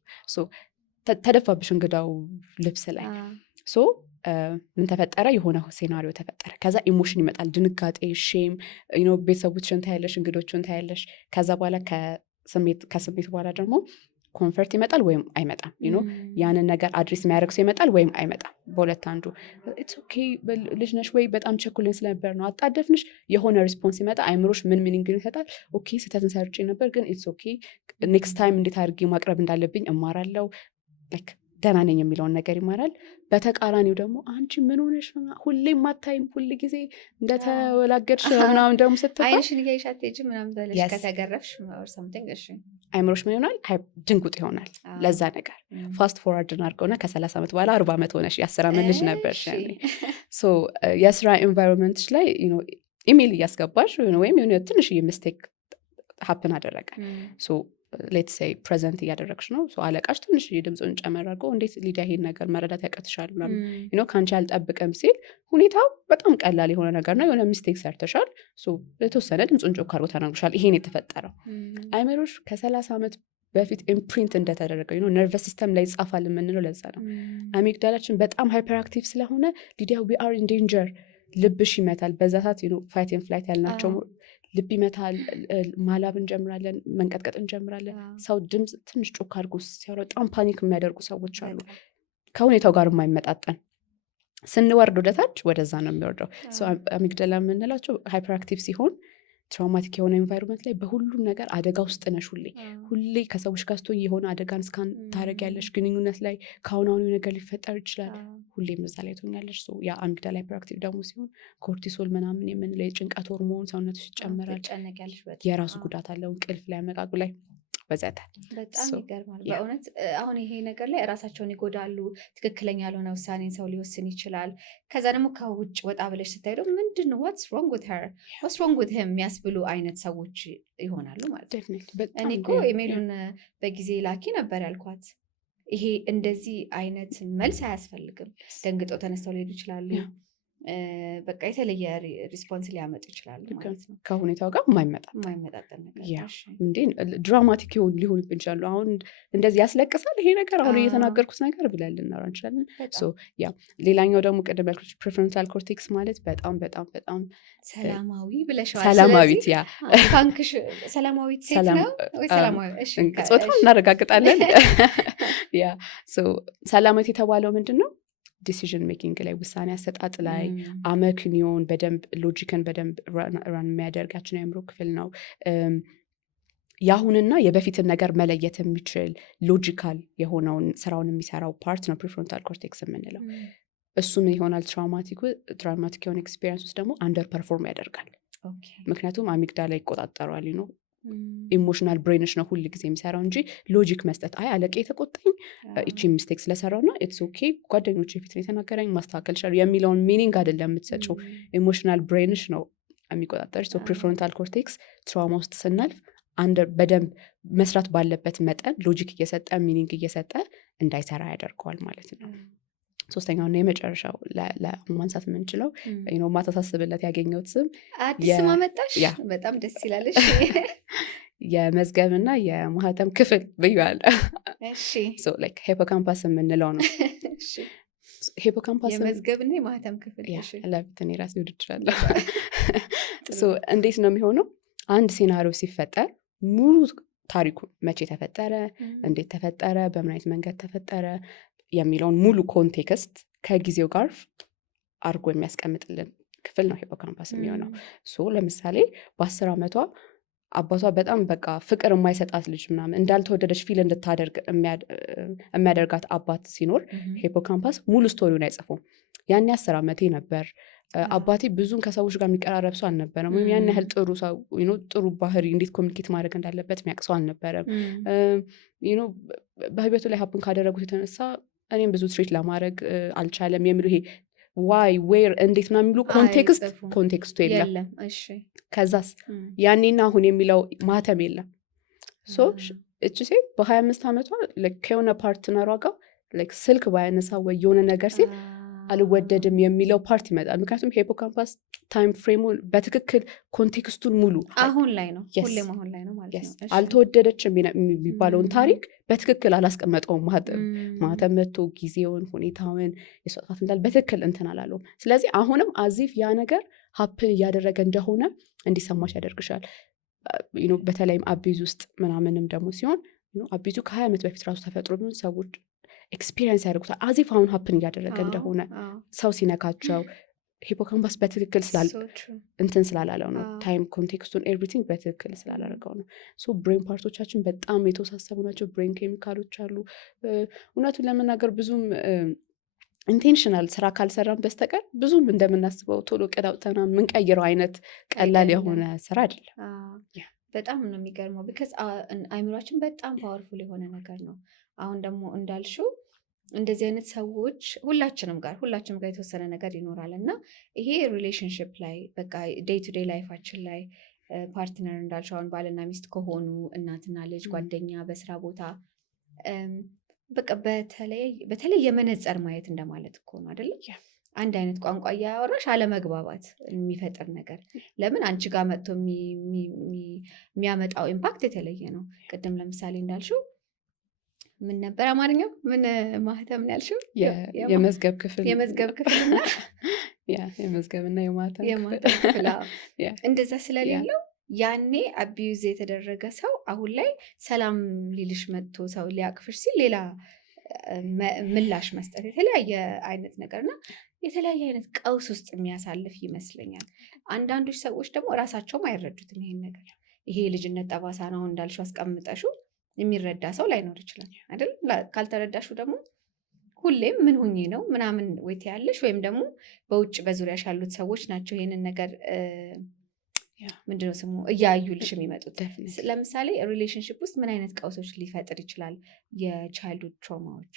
ተደፋብሽ እንግዳው ልብስ ላይ ምን ተፈጠረ የሆነ ሴናሪዮ ተፈጠረ ከዛ ኢሞሽን ይመጣል ድንጋጤ ሼም ቤተሰቦችን ታያለሽ እንግዶችን ታያለሽ ከዛ በኋላ ከስሜት በኋላ ደግሞ ኮንፈርት ይመጣል ወይም አይመጣም ያንን ነገር አድሬስ የሚያደርግ ሰው ይመጣል ወይም አይመጣም በሁለት አንዱ ኢትስ ኦኬ ልጅ ነሽ ወይ በጣም ቸኩልን ስለነበር ነው አጣደፍንሽ የሆነ ሪስፖንስ ይመጣ አይምሮሽ ምን ሚኒንግ ይሰጣል ኦኬ ስህተትን ሰርቼ ነበር ግን ኢትስ ኦኬ ኔክስት ታይም እንዴት አድርጌ ማቅረብ እንዳለብኝ እማራለሁ ላይክ ደህና ነኝ የሚለውን ነገር ይማራል በተቃራኒው ደግሞ አንቺ ምን ሆነሽ ሁሌም አታይም ሁል ጊዜ እንደተወላገድሽ ምናምን ደግሞ ስትባል አይንሽን እያይሽ አትሄጂም ምናምን ብለሽ ከተገረፍሽ or something አይምሮሽ ምን ይሆናል ድንጉጥ ይሆናል ለዛ ነገር ፋስት ፎርዋርድ እናድርገውና ከ30 ዓመት በኋላ 40 ዓመት ሆነሽ የ10 ዓመት ልጅ ነበርሽ ሶ የስራ ኤንቫይሮንመንት ላይ ኢሜል እያስገባሽ ወይም የሆነ ትንሽዬ ሚስቴክ ሀፕን አደረገ ሶ ሌትስ ሴይ ፕሬዘንት እያደረግሽ ነው አለቃሽ ትንሽ ድምፁን ጨመር አድርጎ እንዴት ሊዲያ ይሄን ነገር መረዳት ያቀትሻል ከአንቺ አልጠብቅም ሲል ሁኔታው በጣም ቀላል የሆነ ነገር ነው የሆነ ሚስቴክ ሰርተሻል የተወሰነ ድምፁን ጮክ አድርጎ ተናግሮሻል ይሄን የተፈጠረው አይምሮሽ ከ30 ዓመት በፊት ኢምፕሪንት እንደተደረገ ነርቨስ ሲስተም ላይ ይጻፋል የምንለው ለዛ ነው አሚግዳላችን በጣም ሃይፐር አክቲቭ ስለሆነ ሊዲያ ዊ አር ኢን ዴንጀር ልብሽ ይመታል በዛ ሰዓት ፋይት ኤንድ ፍላይት ያልናቸው ልብ ይመታል ማላብ እንጀምራለን መንቀጥቀጥ እንጀምራለን ሰው ድምፅ ትንሽ ጮክ አድርጎ ሲያወራ በጣም ፓኒክ የሚያደርጉ ሰዎች አሉ ከሁኔታው ጋር የማይመጣጠን ስንወርድ ወደታች ወደዛ ነው የሚወርደው አሚግዳላ የምንላቸው ሃይፐር አክቲቭ ሲሆን ትራውማቲክ የሆነ ኤንቫይሮንመንት ላይ በሁሉም ነገር አደጋ ውስጥ ነሽ ሁሌ ከሰዎች ጋር ስትሆኚ የሆነ አደጋን እስካን ታደርጊያለሽ ግንኙነት ላይ ከአሁን ነገር ሊፈጠር ይችላል ሁሌም እዛ ላይ ትሆኛለሽ ያ አሚግዳላ ሃይፐር አክቲቭ ደግሞ ሲሆን ኮርቲሶል ምናምን የምንለው የጭንቀት ሆርሞን ሰውነትሽ ይጨምራል የራሱ ጉዳት አለው እንቅልፍ ላይ አመቃቁ ላይ በዛታ በጣም ይገርማል በእውነት አሁን ይሄ ነገር ላይ ራሳቸውን ይጎዳሉ ትክክለኛ ያልሆነ ውሳኔን ሰው ሊወስን ይችላል ከዛ ደግሞ ከውጭ ወጣ ብለሽ ስታይዶ ምንድነው what's wrong with her what's wrong with him የሚያስብሉ አይነት ሰዎች ይሆናሉ ማለት ነው እኔ እኮ ኢሜሉን በጊዜ ላኪ ነበር ያልኳት ይሄ እንደዚህ አይነት መልስ አያስፈልግም ደንግጠው ተነስተው ሊሄዱ ይችላሉ በቃ የተለየ ሪስፖንስ ሊያመጡ ይችላሉ ማለት ነው ከሁኔታው ጋር የማይመጣጠን ነገር እንዴ ድራማቲክ ሊሆንብን ይችላሉ አሁን እንደዚህ ያስለቅሳል ይሄ ነገር አሁን እየተናገርኩት ነገር ብለን ልናወራ እንችላለን ሌላኛው ደግሞ ቅድም ያልኩት ፕሪፍሮንታል ኮርቴክስ ማለት በጣም በጣም በጣም ሰላማዊ ብለሽዋል ሰላማዊት ፋንክሽ ሰላማዊት ሴት ነው ወይ ሰላማዊ ጾታ እናረጋግጣለን ሰላማዊት የተባለው ምንድን ነው ዲሲዥን ሜኪንግ ላይ ውሳኔ አሰጣጥ ላይ አመክንዮን በደንብ ሎጂክን በደንብ ራን የሚያደርጋችን የአእምሮ ክፍል ነው። የአሁንና የበፊትን ነገር መለየት የሚችል ሎጂካል የሆነውን ስራውን የሚሰራው ፓርት ነው ፕሪፍሮንታል ኮርቴክስ የምንለው። እሱ ምን ይሆናል? ትራውማቲክ የሆነ ኤክስፒሪየንስ ውስጥ ደግሞ አንደር ፐርፎርም ያደርጋል። ምክንያቱም አሚግዳላ ይቆጣጠረዋል ነው። ኢሞሽናል ብሬንሽ ነው ሁል ጊዜ የሚሰራው እንጂ ሎጂክ መስጠት አለቄ የተቆጣኝ እቺ ሚስቴክ ስለሰራው ና ኢትስ ኦኬ ጓደኞች የፊት ነው የተናገረኝ ማስተካከል ይችላል የሚለውን ሚኒንግ አይደለም የምትሰጪው። ኢሞሽናል ብሬንሽ ነው የሚቆጣጠር። ፕሪፍሮንታል ኮርቴክስ ትራውማ ውስጥ ስናልፍ በደንብ መስራት ባለበት መጠን ሎጂክ እየሰጠ ሚኒንግ እየሰጠ እንዳይሰራ ያደርገዋል ማለት ነው። ሶስተኛውና የመጨረሻው ለማንሳት የምንችለው ማታሳስብለት ያገኘሁት ስም አዲስ ስም አመጣሽ፣ በጣም ደስ ይላለሽ። የመዝገብና የማህተም ክፍል ብያለሁ። ሂፖካምፓስ የምንለው ነው። የመዝገብና የማህተም ክፍል ለብትን የራሴ ውድድራለሁ። እንዴት ነው የሚሆነው? አንድ ሴናሪዮ ሲፈጠር ሙሉ ታሪኩ መቼ ተፈጠረ፣ እንዴት ተፈጠረ፣ በምን አይነት መንገድ ተፈጠረ የሚለውን ሙሉ ኮንቴክስት ከጊዜው ጋር አድርጎ የሚያስቀምጥልን ክፍል ነው ሂፖካምፓስ የሚሆነው። ለምሳሌ በ10 ዓመቷ አባቷ በጣም በቃ ፍቅር የማይሰጣት ልጅ ምናምን እንዳልተወደደች ፊል እንድታደርግ የሚያደርጋት አባት ሲኖር ሂፖካምፓስ ሙሉ ስቶሪውን አይጽፉም። ያኔ 10 ዓመቴ ነበር፣ አባቴ ብዙም ከሰዎች ጋር የሚቀራረብ ሰው አልነበረም፣ ወይም ያን ያህል ጥሩ ሰው ጥሩ ባህሪ እንዴት ኮሚኒኬት ማድረግ እንዳለበት የሚያውቅ ሰው አልነበረም። በህይወቱ ላይ ሀፕን ካደረጉት የተነሳ እኔም ብዙ ትሪት ለማድረግ አልቻለም የሚሉ ይሄ ዋይ ዌር እንዴት ነው የሚሉ ኮንቴክስቱ የለም። ከዛስ ያኔና አሁን የሚለው ማህተም የለም። እቺ ሴት በ25 ዓመቷ ከሆነ ፓርትነሯ ጋር ስልክ ባያነሳ ወይ የሆነ ነገር ሲል አልወደድም የሚለው ፓርት ይመጣል። ምክንያቱም ሂፖካምፓስ ታይም ፍሬሙ በትክክል ኮንቴክስቱን ሙሉ አሁን ላይ ነው፣ ሁሌም አሁን ላይ ነው ማለት ነው። አልተወደደችም የሚባለውን ታሪክ በትክክል አላስቀመጠውም። ማህተም መቶ ጊዜውን፣ ሁኔታውን የሰጣት እንዳል በትክክል እንትን አላለውም። ስለዚህ አሁንም አዚፍ ያ ነገር ሀፕን እያደረገ እንደሆነ እንዲሰማሽ ያደርግሻል። በተለይም አቢዝ ውስጥ ምናምንም ደግሞ ሲሆን አቢዙ ከ20 ዓመት በፊት ራሱ ተፈጥሮ ቢሆን ሰዎች ኤክስፒሪየንስ ያደርጉታል አዚፍ አሁን ሀፕን እያደረገ እንደሆነ። ሰው ሲነካቸው ሂፖካምፓስ በትክክል እንትን ስላላለው ነው። ታይም ኮንቴክስቱን ኤቭሪቲንግ በትክክል ስላላደረገው ነው። ብሬን ፓርቶቻችን በጣም የተወሳሰቡ ናቸው። ብሬን ኬሚካሎች አሉ። እውነቱን ለመናገር ብዙም ኢንቴንሽናል ስራ ካልሰራን በስተቀር ብዙም እንደምናስበው ቶሎ ቅድ አውጥተን የምንቀይረው አይነት ቀላል የሆነ ስራ አይደለም። በጣም ነው የሚገርመው። ቢካዝ አይምሯችን በጣም ፓወርፉል የሆነ ነገር ነው። አሁን ደግሞ እንዳልሽው እንደዚህ አይነት ሰዎች ሁላችንም ጋር የተወሰነ ነገር ይኖራል እና ይሄ ሪሌሽንሽፕ ላይ በቃ ዴይ ቱ ዴይ ላይፋችን ላይ ፓርትነር እንዳልሽው አሁን ባልና ሚስት ከሆኑ እናትና ልጅ፣ ጓደኛ፣ በስራ ቦታ በቃ በተለይ የመነጽር ማየት እንደማለት እኮ ነው አይደለም? አንድ አይነት ቋንቋ እያወራሽ አለመግባባት የሚፈጥር ነገር ለምን አንቺ ጋር መጥቶ የሚያመጣው ኢምፓክት የተለየ ነው። ቅድም ለምሳሌ እንዳልሽው ምን ነበር አማርኛው? ምን ማህተም ነው ያልሽው? የመዝገብ ክፍል የመዝገብና የማህተም ክፍል እንደዛ ስለሌለው ያኔ አቢዩዝ የተደረገ ሰው አሁን ላይ ሰላም ሊልሽ መጥቶ ሰው ሊያቅፍሽ ሲል ሌላ ምላሽ መስጠት የተለያየ አይነት ነገርና የተለያየ አይነት ቀውስ ውስጥ የሚያሳልፍ ይመስለኛል። አንዳንዶች ሰዎች ደግሞ እራሳቸውም አይረዱትም ይሄን ነገር። ይሄ የልጅነት ጠባሳ ነው እንዳልሽው አስቀምጠሹ የሚረዳ ሰው ላይኖር ይችላል አይደል? ካልተረዳሹ ደግሞ ሁሌም ምን ሁኜ ነው ምናምን ወይት ያለሽ ወይም ደግሞ በውጭ በዙሪያሽ ያሉት ሰዎች ናቸው ይሄንን ነገር ምንድነው ስሙ እያዩልሽ የሚመጡት። ለምሳሌ ሪሌሽንሽፕ ውስጥ ምን አይነት ቀውሶች ሊፈጥር ይችላል? የቻይልድሁድ ትራውማዎች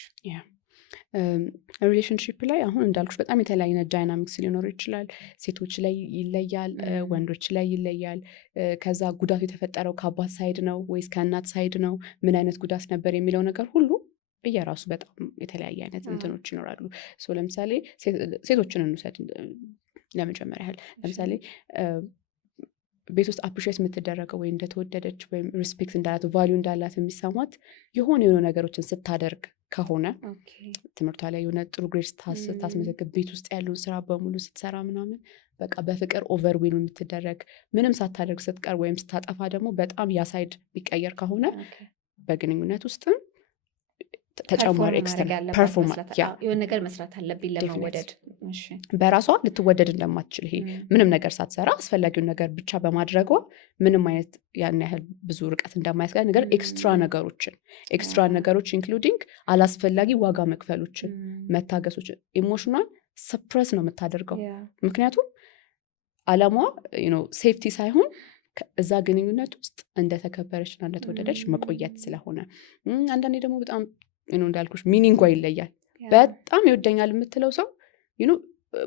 ሪሌሽንሽፕ ላይ አሁን እንዳልኩሽ በጣም የተለያየ ዳይናሚክስ ሊኖር ይችላል። ሴቶች ላይ ይለያል፣ ወንዶች ላይ ይለያል። ከዛ ጉዳቱ የተፈጠረው ከአባት ሳይድ ነው ወይስ ከእናት ሳይድ ነው፣ ምን አይነት ጉዳት ነበር የሚለው ነገር ሁሉ እየራሱ በጣም የተለያየ አይነት እንትኖች ይኖራሉ። ለምሳሌ ሴቶችን እንውሰድ ለመጀመሪያ ያህል። ለምሳሌ ቤት ውስጥ አፕሪሼት የምትደረገው ወይ እንደተወደደች ወይም ሪስፔክት እንዳላት ቫሊዩ እንዳላት የሚሰማት የሆኑ ነገሮችን ስታደርግ ከሆነ ትምህርቷ ላይ የሆነ ጥሩ ግሬድ ስታስመዘግብ ቤት ውስጥ ያለውን ስራ በሙሉ ስትሰራ ምናምን በቃ በፍቅር ኦቨርዌል የምትደረግ ምንም ሳታደርግ ስትቀር ወይም ስታጠፋ ደግሞ በጣም ያሳይድ ቢቀየር ከሆነ በግንኙነት ውስጥም ተጨማሪ ኤክስተርናል ፐርፎርማንስ የሆነ ነገር መስራት አለብኝ ለመወደድ። በራሷ ልትወደድ እንደማትችል ይሄ ምንም ነገር ሳትሰራ አስፈላጊውን ነገር ብቻ በማድረጓ ምንም አይነት ያን ያህል ብዙ ርቀት እንደማያስጋ ነገር ኤክስትራ ነገሮች ኢንክሉዲንግ አላስፈላጊ ዋጋ መክፈሎችን፣ መታገሶችን፣ ኢሞሽኗን ሰፕረስ ነው የምታደርገው። ምክንያቱም አላማዋ ሴፍቲ ሳይሆን እዛ ግንኙነት ውስጥ እንደተከበረችና እንደተወደደች መቆየት ስለሆነ አንዳንዴ ደግሞ በጣም እንዳልኩሽ ሚኒንጓ ይለያል። በጣም ይወደኛል የምትለው ሰው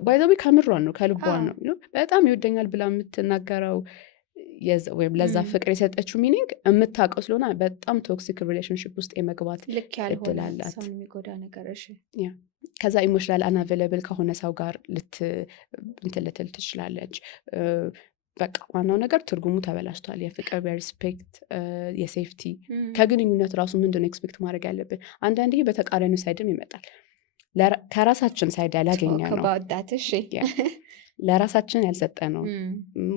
ባይዘዊ ከምሯን ነው ከልቧን ነው በጣም ይወደኛል ብላ የምትናገረው ወይም ለዛ ፍቅር የሰጠችው ሚኒንግ የምታውቀው ስለሆነ በጣም ቶክሲክ ሪሌሽንሽፕ ውስጥ የመግባት እድል አላት። ከዛ ኢሞሽናል አናቬለብል ከሆነ ሰው ጋር ልትል ትችላለች። በቃ ዋናው ነገር ትርጉሙ ተበላሽቷል። የፍቅር፣ የሪስፔክት፣ የሴፍቲ ከግንኙነት ራሱ ምንድነው ኤክስፔክት ማድረግ ያለብን? አንዳንዴ በተቃራኒው ሳይድም ይመጣል። ከራሳችን ሳይድ ያላገኘ ነው ለራሳችን ያልሰጠ ነው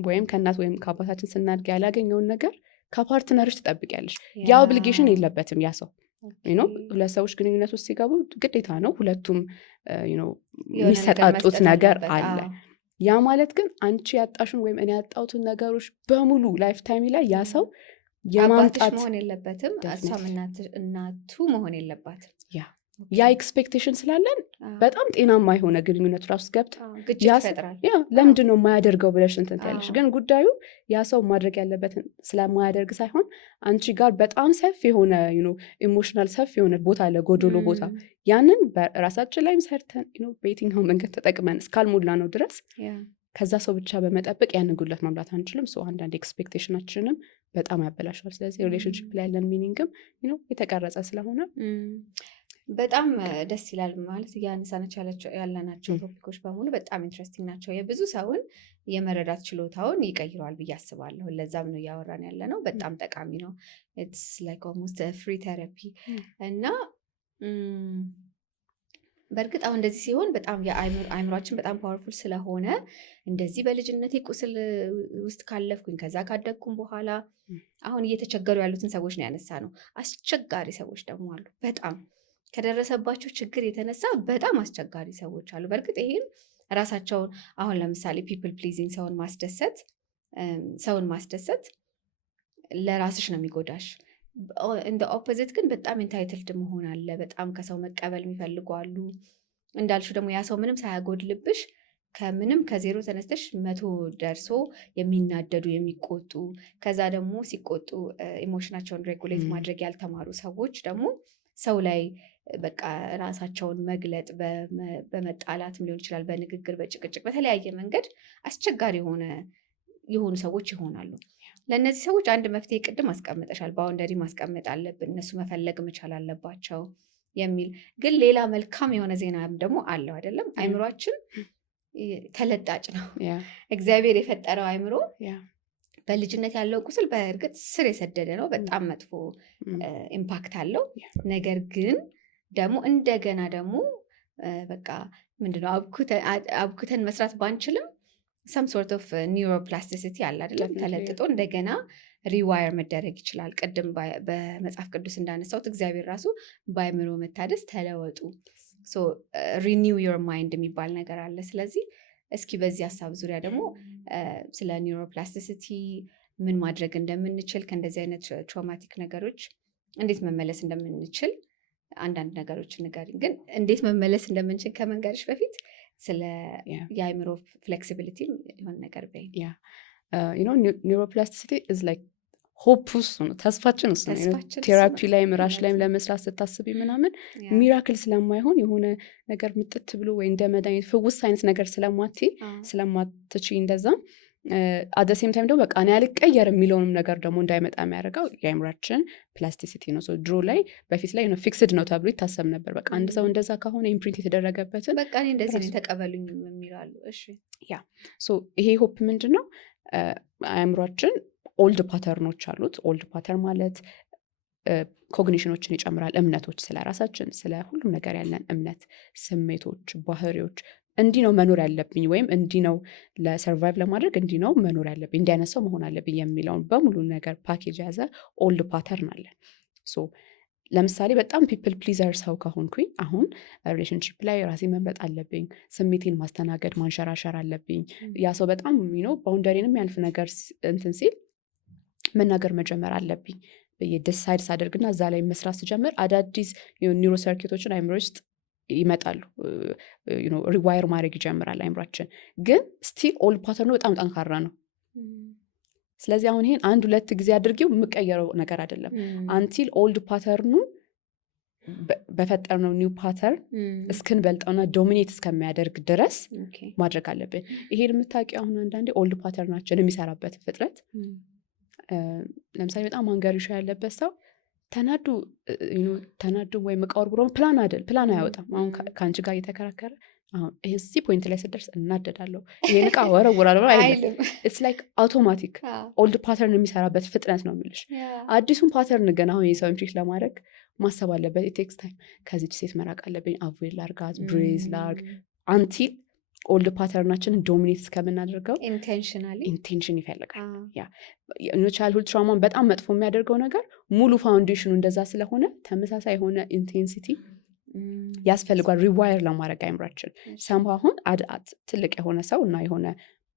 ወይም ከእናት ወይም ከአባታችን ስናድግ ያላገኘውን ነገር ከፓርትነርሽ ትጠብቂያለሽ። ያ ኦብሊጌሽን የለበትም ያ ሰው ሁለት ሰዎች ግንኙነት ውስጥ ሲገቡ ግዴታ ነው ሁለቱም የሚሰጣጡት ነገር አለ። ያ ማለት ግን አንቺ ያጣሽን ወይም እኔ ያጣሁትን ነገሮች በሙሉ ላይፍ ታይም ላይ ያ ሰው የማምጣት መሆን የለበትም። እሷም እናቱ መሆን የለባትም። ያ ኤክስፔክቴሽን ስላለን በጣም ጤናማ የሆነ ግንኙነት ራሱ ገብተን ለምንድን ነው የማያደርገው ብለሽ እንትን ትያለሽ። ግን ጉዳዩ ያ ሰው ማድረግ ያለበትን ስለማያደርግ ሳይሆን አንቺ ጋር በጣም ሰፊ የሆነ ኢሞሽናል ሰፊ የሆነ ቦታ አለ፣ ጎዶሎ ቦታ። ያንን በራሳችን ላይም ሰርተን በየትኛው መንገድ ተጠቅመን እስካልሞላ ነው ድረስ ከዛ ሰው ብቻ በመጠበቅ ያንን ጉድለት ማምላት አንችልም። ሰው አንዳንድ ኤክስፔክቴሽናችንም በጣም ያበላሻል። ስለዚህ ሪሌሽንሽፕ ላይ ያለን ሚኒንግም የተቀረጸ ስለሆነ በጣም ደስ ይላል። ማለት እያነሳናቸው ያለናቸው ቶፒኮች በሙሉ በጣም ኢንትረስቲንግ ናቸው። የብዙ ሰውን የመረዳት ችሎታውን ይቀይረዋል ብዬ አስባለሁ። ለዛም ነው እያወራን ያለ ነው። በጣም ጠቃሚ ነው። ኢትስ ላይክ ኦልሞስት ፍሪ ቴራፒ እና በእርግጥ አሁን እንደዚህ ሲሆን በጣም የአእምሯችን በጣም ፓወርፉል ስለሆነ እንደዚህ በልጅነቴ ቁስል ውስጥ ካለፍኩኝ ከዛ ካደግኩም በኋላ አሁን እየተቸገሩ ያሉትን ሰዎች ነው ያነሳ ነው። አስቸጋሪ ሰዎች ደግሞ አሉ። በጣም ከደረሰባቸው ችግር የተነሳ በጣም አስቸጋሪ ሰዎች አሉ። በእርግጥ ይሄም ራሳቸውን አሁን ለምሳሌ ፒፕል ፕሊዚንግ ሰውን ማስደሰት ለራስሽ ነው የሚጎዳሽ። እንደ ኦፖዚት ግን በጣም ኢንታይትልድ መሆን አለ። በጣም ከሰው መቀበል የሚፈልጉ አሉ። እንዳልሹ ደግሞ ያ ሰው ምንም ሳያጎድልብሽ ከዜሮ ተነስተሽ 100 ደርሶ የሚናደዱ የሚቆጡ፣ ከዛ ደግሞ ሲቆጡ ኢሞሽናቸውን ሬጉሌት ማድረግ ያልተማሩ ሰዎች ደግሞ ሰው ላይ በቃ ራሳቸውን መግለጥ በመጣላትም ሊሆን ይችላል፣ በንግግር፣ በጭቅጭቅ፣ በተለያየ መንገድ አስቸጋሪ የሆኑ ሰዎች ይሆናሉ። ለእነዚህ ሰዎች አንድ መፍትሄ ቅድም አስቀምጠሻል። ባውንደሪ ማስቀመጥ አለብን፣ እነሱ መፈለግ መቻል አለባቸው የሚል ግን ሌላ መልካም የሆነ ዜና ደግሞ አለው አይደለም? አይምሯችን ተለጣጭ ነው። እግዚአብሔር የፈጠረው አይምሮ በልጅነት ያለው ቁስል በእርግጥ ስር የሰደደ ነው። በጣም መጥፎ ኢምፓክት አለው። ነገር ግን ደግሞ እንደገና ደግሞ በቃ ምንድነው አብኩተን መስራት ባንችልም ሰም ሶርት ኦፍ ኒውሮፕላስቲሲቲ አለ አይደለም? ተለጥጦ እንደገና ሪዋየር መደረግ ይችላል። ቅድም በመጽሐፍ ቅዱስ እንዳነሳሁት እግዚአብሔር ራሱ በአእምሮ መታደስ ተለወጡ፣ ሪኒው ዮር ማይንድ የሚባል ነገር አለ። ስለዚህ እስኪ በዚህ ሀሳብ ዙሪያ ደግሞ ስለ ኒውሮፕላስቲሲቲ ምን ማድረግ እንደምንችል፣ ከእንደዚህ አይነት ትራውማቲክ ነገሮች እንዴት መመለስ እንደምንችል አንዳንድ ነገሮች ንገሪኝ። ግን እንዴት መመለስ እንደምንችል ከመንገርሽ በፊት ስለ የአእምሮ ፍሌክሲቢሊቲ የሆነ ነገር በይ። ኒውሮፕላስቲሲቲ ኢዝ ላይክ ሆፕ እሱ ነው፣ ተስፋችን እሱ ነው። ቴራፒ ላይም ራሽ ላይም ለመስራት ስታስቢ ምናምን ሚራክል ስለማይሆን የሆነ ነገር ምጥት ብሎ ወይ እንደ መድኃኒት ፍውስ አይነት ነገር ስለማትች እንደዛም አደሴም ታይም ደግሞ በቃ እኔ አልቀየር የሚለውንም ነገር ደግሞ እንዳይመጣ የሚያደርገው የአእምሯችን ፕላስቲሲቲ ነው። ድሮ ላይ በፊት ላይ ፊክስድ ነው ተብሎ ይታሰብ ነበር። በቃ አንድ ሰው እንደዛ ከሆነ ኢምፕሪንት የተደረገበትን በቃ እኔ እንደዚህ ነው ተቀበሉኝ የሚላሉ። እሺ ያ ይሄ ሆፕ ምንድን ነው? አእምሯችን ኦልድ ፓተርኖች አሉት። ኦልድ ፓተርን ማለት ኮግኒሽኖችን ይጨምራል። እምነቶች፣ ስለ ራሳችን ስለ ሁሉም ነገር ያለን እምነት፣ ስሜቶች፣ ባህሪዎች እንዲህ ነው መኖር ያለብኝ ወይም እንዲህ ነው ለሰርቫይቭ ለማድረግ እንዲህ ነው መኖር ያለብኝ፣ እንዲህ አይነት ሰው መሆን አለብኝ የሚለውን በሙሉ ነገር ፓኬጅ የያዘ ኦልድ ፓተርን አለ። ለምሳሌ በጣም ፒፕል ፕሊዘር ሰው ከሆንኩኝ አሁን ሪሌሽንሺፕ ላይ ራሴ መምረጥ አለብኝ፣ ስሜቴን ማስተናገድ ማንሸራሸር አለብኝ። ያ ሰው በጣም ባውንደሪንም ያልፍ ነገር እንትን ሲል መናገር መጀመር አለብኝ ብዬ ዲሳይድ ሳደርግና እዛ ላይ መስራት ስጀምር አዳዲስ ኒውሮ ሰርኪቶችን አይምሮ ውስጥ ይመጣሉ። ሪዋየር ማድረግ ይጀምራል አይምሯችን። ግን ስቲል ኦልድ ፓተርኑ በጣም ጠንካራ ነው። ስለዚህ አሁን ይሄን 1-2 ጊዜ አድርጌው የምቀየረው ነገር አይደለም። አንቲል ኦልድ ፓተርኑ በፈጠርነው ኒው ፓተርን እስክንበልጠውና ዶሚኔት እስከሚያደርግ ድረስ ማድረግ አለብን። ይሄን የምታውቂው አሁን አንዳንዴ ኦልድ ፓተርናችን የሚሰራበት ፍጥረት ለምሳሌ በጣም አንገሪሻ ያለበት ሰው ተናዱ ወይም እቃወር ብሎ ፕላን አያወጣም። አሁን ከአንቺ ጋር እየተከራከረ አሁን እዚህ ፖይንት ላይ ስደርስ እናደዳለሁ ይሄን እቃ ወረውራለሁ አይደለም። ኢትስ ላይክ አውቶማቲክ ኦልድ ፓተርን የሚሰራበት ፍጥነት ነው የሚልሽ። አዲሱን ፓተርን ግን አሁን የሰውን ትሪት ለማድረግ ማሰብ አለበት። ኢቴክስ ታይም። ከዚች ሴት መራቅ አለብኝ፣ አቮይድ ላርጋት፣ ብሬዝ ላርግ አንቲል ኦልድ ፓተርናችንን ዶሚኔት እስከምናደርገው ኢንቴንሽን ይፈልጋል። ቻይልድሁድ ትራውማን በጣም መጥፎ የሚያደርገው ነገር ሙሉ ፋውንዴሽኑ እንደዛ ስለሆነ ተመሳሳይ የሆነ ኢንቴንሲቲ ያስፈልጓል ሪዋየር ለማድረግ አይምራችን። ሰምሃ አሁን ትልቅ የሆነ ሰው እና የሆነ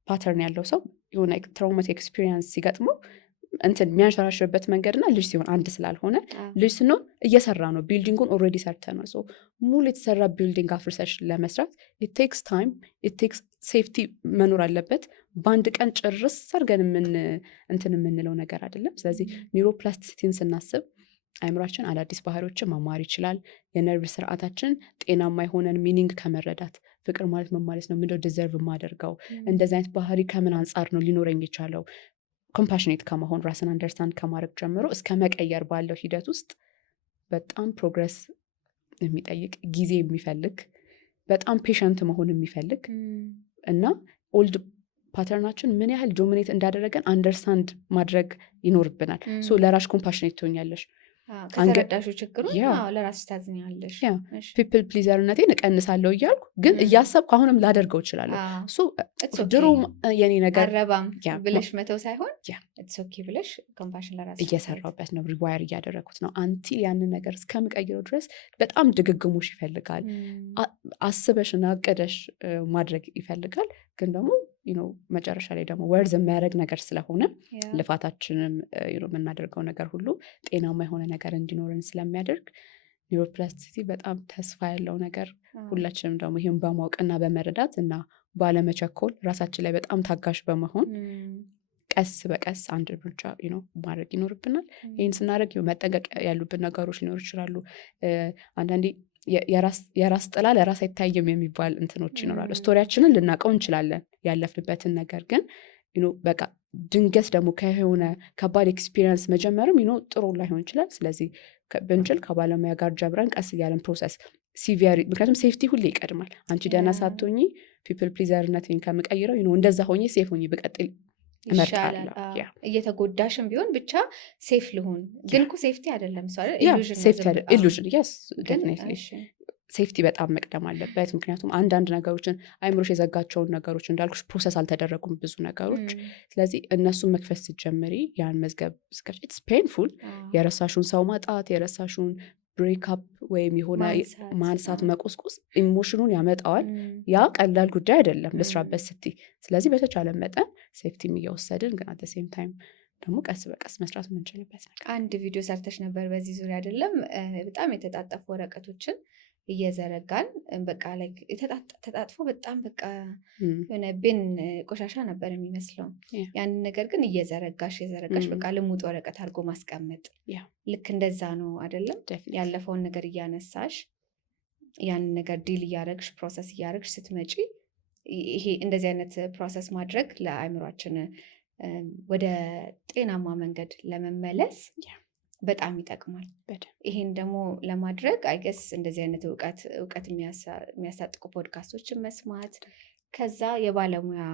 ፓተርን ያለው ሰው የሆነ ትራውማቲክ ኤክስፒሪየንስ ሲገጥመው እንትን የሚያንሸራሽርበት መንገድና ልጅ ሲሆን አንድ ስላልሆነ ልጅ ስንሆን እየሰራ ነው ቢልዲንጉን ኦልሬዲ ሰርተ ነው። ሙሉ የተሰራ ቢልዲንግ አፍርሰሽ ለመስራት ኢት ቴክስ ታይም፣ ኢት ቴክስ ሴፍቲ መኖር አለበት። በአንድ ቀን ጭርስ ሰርገን እንትን የምንለው ነገር አይደለም። ስለዚህ ኒውሮፕላስቲሲቲን ስናስብ አይምሯችን አዳዲስ ባህሪዎችን መማር ይችላል። የነርቭ ስርዓታችን ጤናማ የሆነን ሚኒንግ ከመረዳት ፍቅር ማለት ምን ማለት ነው፣ ምንድነው ዲዘርቭ የማደርገው፣ እንደዚህ አይነት ባህሪ ከምን አንጻር ነው ሊኖረኝ የቻለው፣ ኮምፓሽኔት ከመሆን ራስን አንደርስታንድ ከማድረግ ጀምሮ እስከ መቀየር ባለው ሂደት ውስጥ በጣም ፕሮግረስ የሚጠይቅ ጊዜ የሚፈልግ በጣም ፔሸንት መሆን የሚፈልግ እና ኦልድ ፓተርናችን ምን ያህል ዶሚኔት እንዳደረገን አንደርስታንድ ማድረግ ይኖርብናል። ለራሽ ኮምፓሽኔት ትሆኛለሽ። ከተረዳሹ ችግሩ ለራስሽ ታዝኛለሽ። ፒፕል ፕሊዘርነቴን እቀንሳለሁ እያልኩ ግን እያሰብኩ አሁንም ላደርገው እችላለሁ። ድሮ የኔ ነገር አረባም ብለሽ መተው ሳይሆን ኦኬ ብለሽ ኮምፓሽን ለራስሽ እየሰራሁበት ነው፣ ሪዋየር እያደረጉት ነው። አንቲል ያንን ነገር እስከምቀይረው ድረስ በጣም ድግግሞሽ ይፈልጋል። አስበሽና አቅደሽ ማድረግ ይፈልጋል። ግን ደግሞ መጨረሻ ላይ ደግሞ ወርዝ የሚያደርግ ነገር ስለሆነ ልፋታችንም የምናደርገው ነገር ሁሉ ጤናማ የሆነ ነገር እንዲኖርን ስለሚያደርግ ኒውሮፕላስቲሲቲ በጣም ተስፋ ያለው ነገር፣ ሁላችንም ደግሞ ይህን በማወቅና በመረዳት እና ባለመቸኮል ራሳችን ላይ በጣም ታጋሽ በመሆን ቀስ በቀስ አንድ እርምጃ ማድረግ ይኖርብናል። ይህን ስናደርግ መጠንቀቅ ያሉብን ነገሮች ሊኖሩ ይችላሉ። አንዳንዴ የራስ ጥላ ለራስ አይታይም የሚባል እንትኖች ይኖራሉ። ስቶሪያችንን ልናውቀው እንችላለን ያለፍንበትን ነገር፣ ግን በቃ ድንገት ደግሞ ከሆነ ከባድ ኤክስፒሪየንስ መጀመርም ጥሩ ላይሆን ይችላል። ስለዚህ ብንችል ከባለሙያ ጋር ጀብረን ቀስ እያለን ፕሮሰስ ሲቪያሪ፣ ምክንያቱም ሴፍቲ ሁሌ ይቀድማል። አንቺ ደህና ሳትሆኚ ፒፕል ፕሊዘርነትን ከምቀይረው እንደዛ ሆኜ ሴፍ ሆኜ ብቀጥል ይሻላል። እየተጎዳሽም ቢሆን ብቻ ሴፍ ልሆን። ግን እኮ ሴፍቲ አይደለም ኢሉዥን። ሴፍቲ በጣም መቅደም አለበት። ምክንያቱም አንዳንድ ነገሮችን አይምሮሽ የዘጋቸውን ነገሮች እንዳልኩሽ ፕሮሰስ አልተደረጉም ብዙ ነገሮች። ስለዚህ እነሱን መክፈት ስትጀምሪ ያን መዝገብ ኢትስ ፔንፉል። የረሳሹን ሰው ማጣት፣ የረሳሹን ብሬክአፕ ወይም የሆነ ማንሳት መቆስቆስ ኢሞሽኑን ያመጣዋል። ያ ቀላል ጉዳይ አይደለም ልስራበት ስትይ። ስለዚህ በተቻለ መጠን ሴፍቲም እየወሰድን ግን አት ሴም ታይም ደግሞ ቀስ በቀስ መስራት የምንችልበት ነገር። አንድ ቪዲዮ ሰርተሽ ነበር በዚህ ዙሪያ አይደለም? በጣም የተጣጠፉ ወረቀቶችን እየዘረጋን በቃ ላይ ተጣጥፎ በጣም በቃ የሆነ ቤን ቆሻሻ ነበር የሚመስለው። ያንን ነገር ግን እየዘረጋሽ በቃ ልሙጥ ወረቀት አድርጎ ማስቀመጥ ልክ እንደዛ ነው አይደለም? ያለፈውን ነገር እያነሳሽ ያንን ነገር ዲል እያረግሽ ፕሮሰስ እያረግሽ ስትመጪ ይሄ እንደዚህ አይነት ፕሮሰስ ማድረግ ለአእምሯችን ወደ ጤናማ መንገድ ለመመለስ በጣም ይጠቅማል። ይሄን ደግሞ ለማድረግ አይገስ እንደዚህ አይነት እውቀት የሚያሳጥቁ ፖድካስቶችን መስማት፣ ከዛ የባለሙያ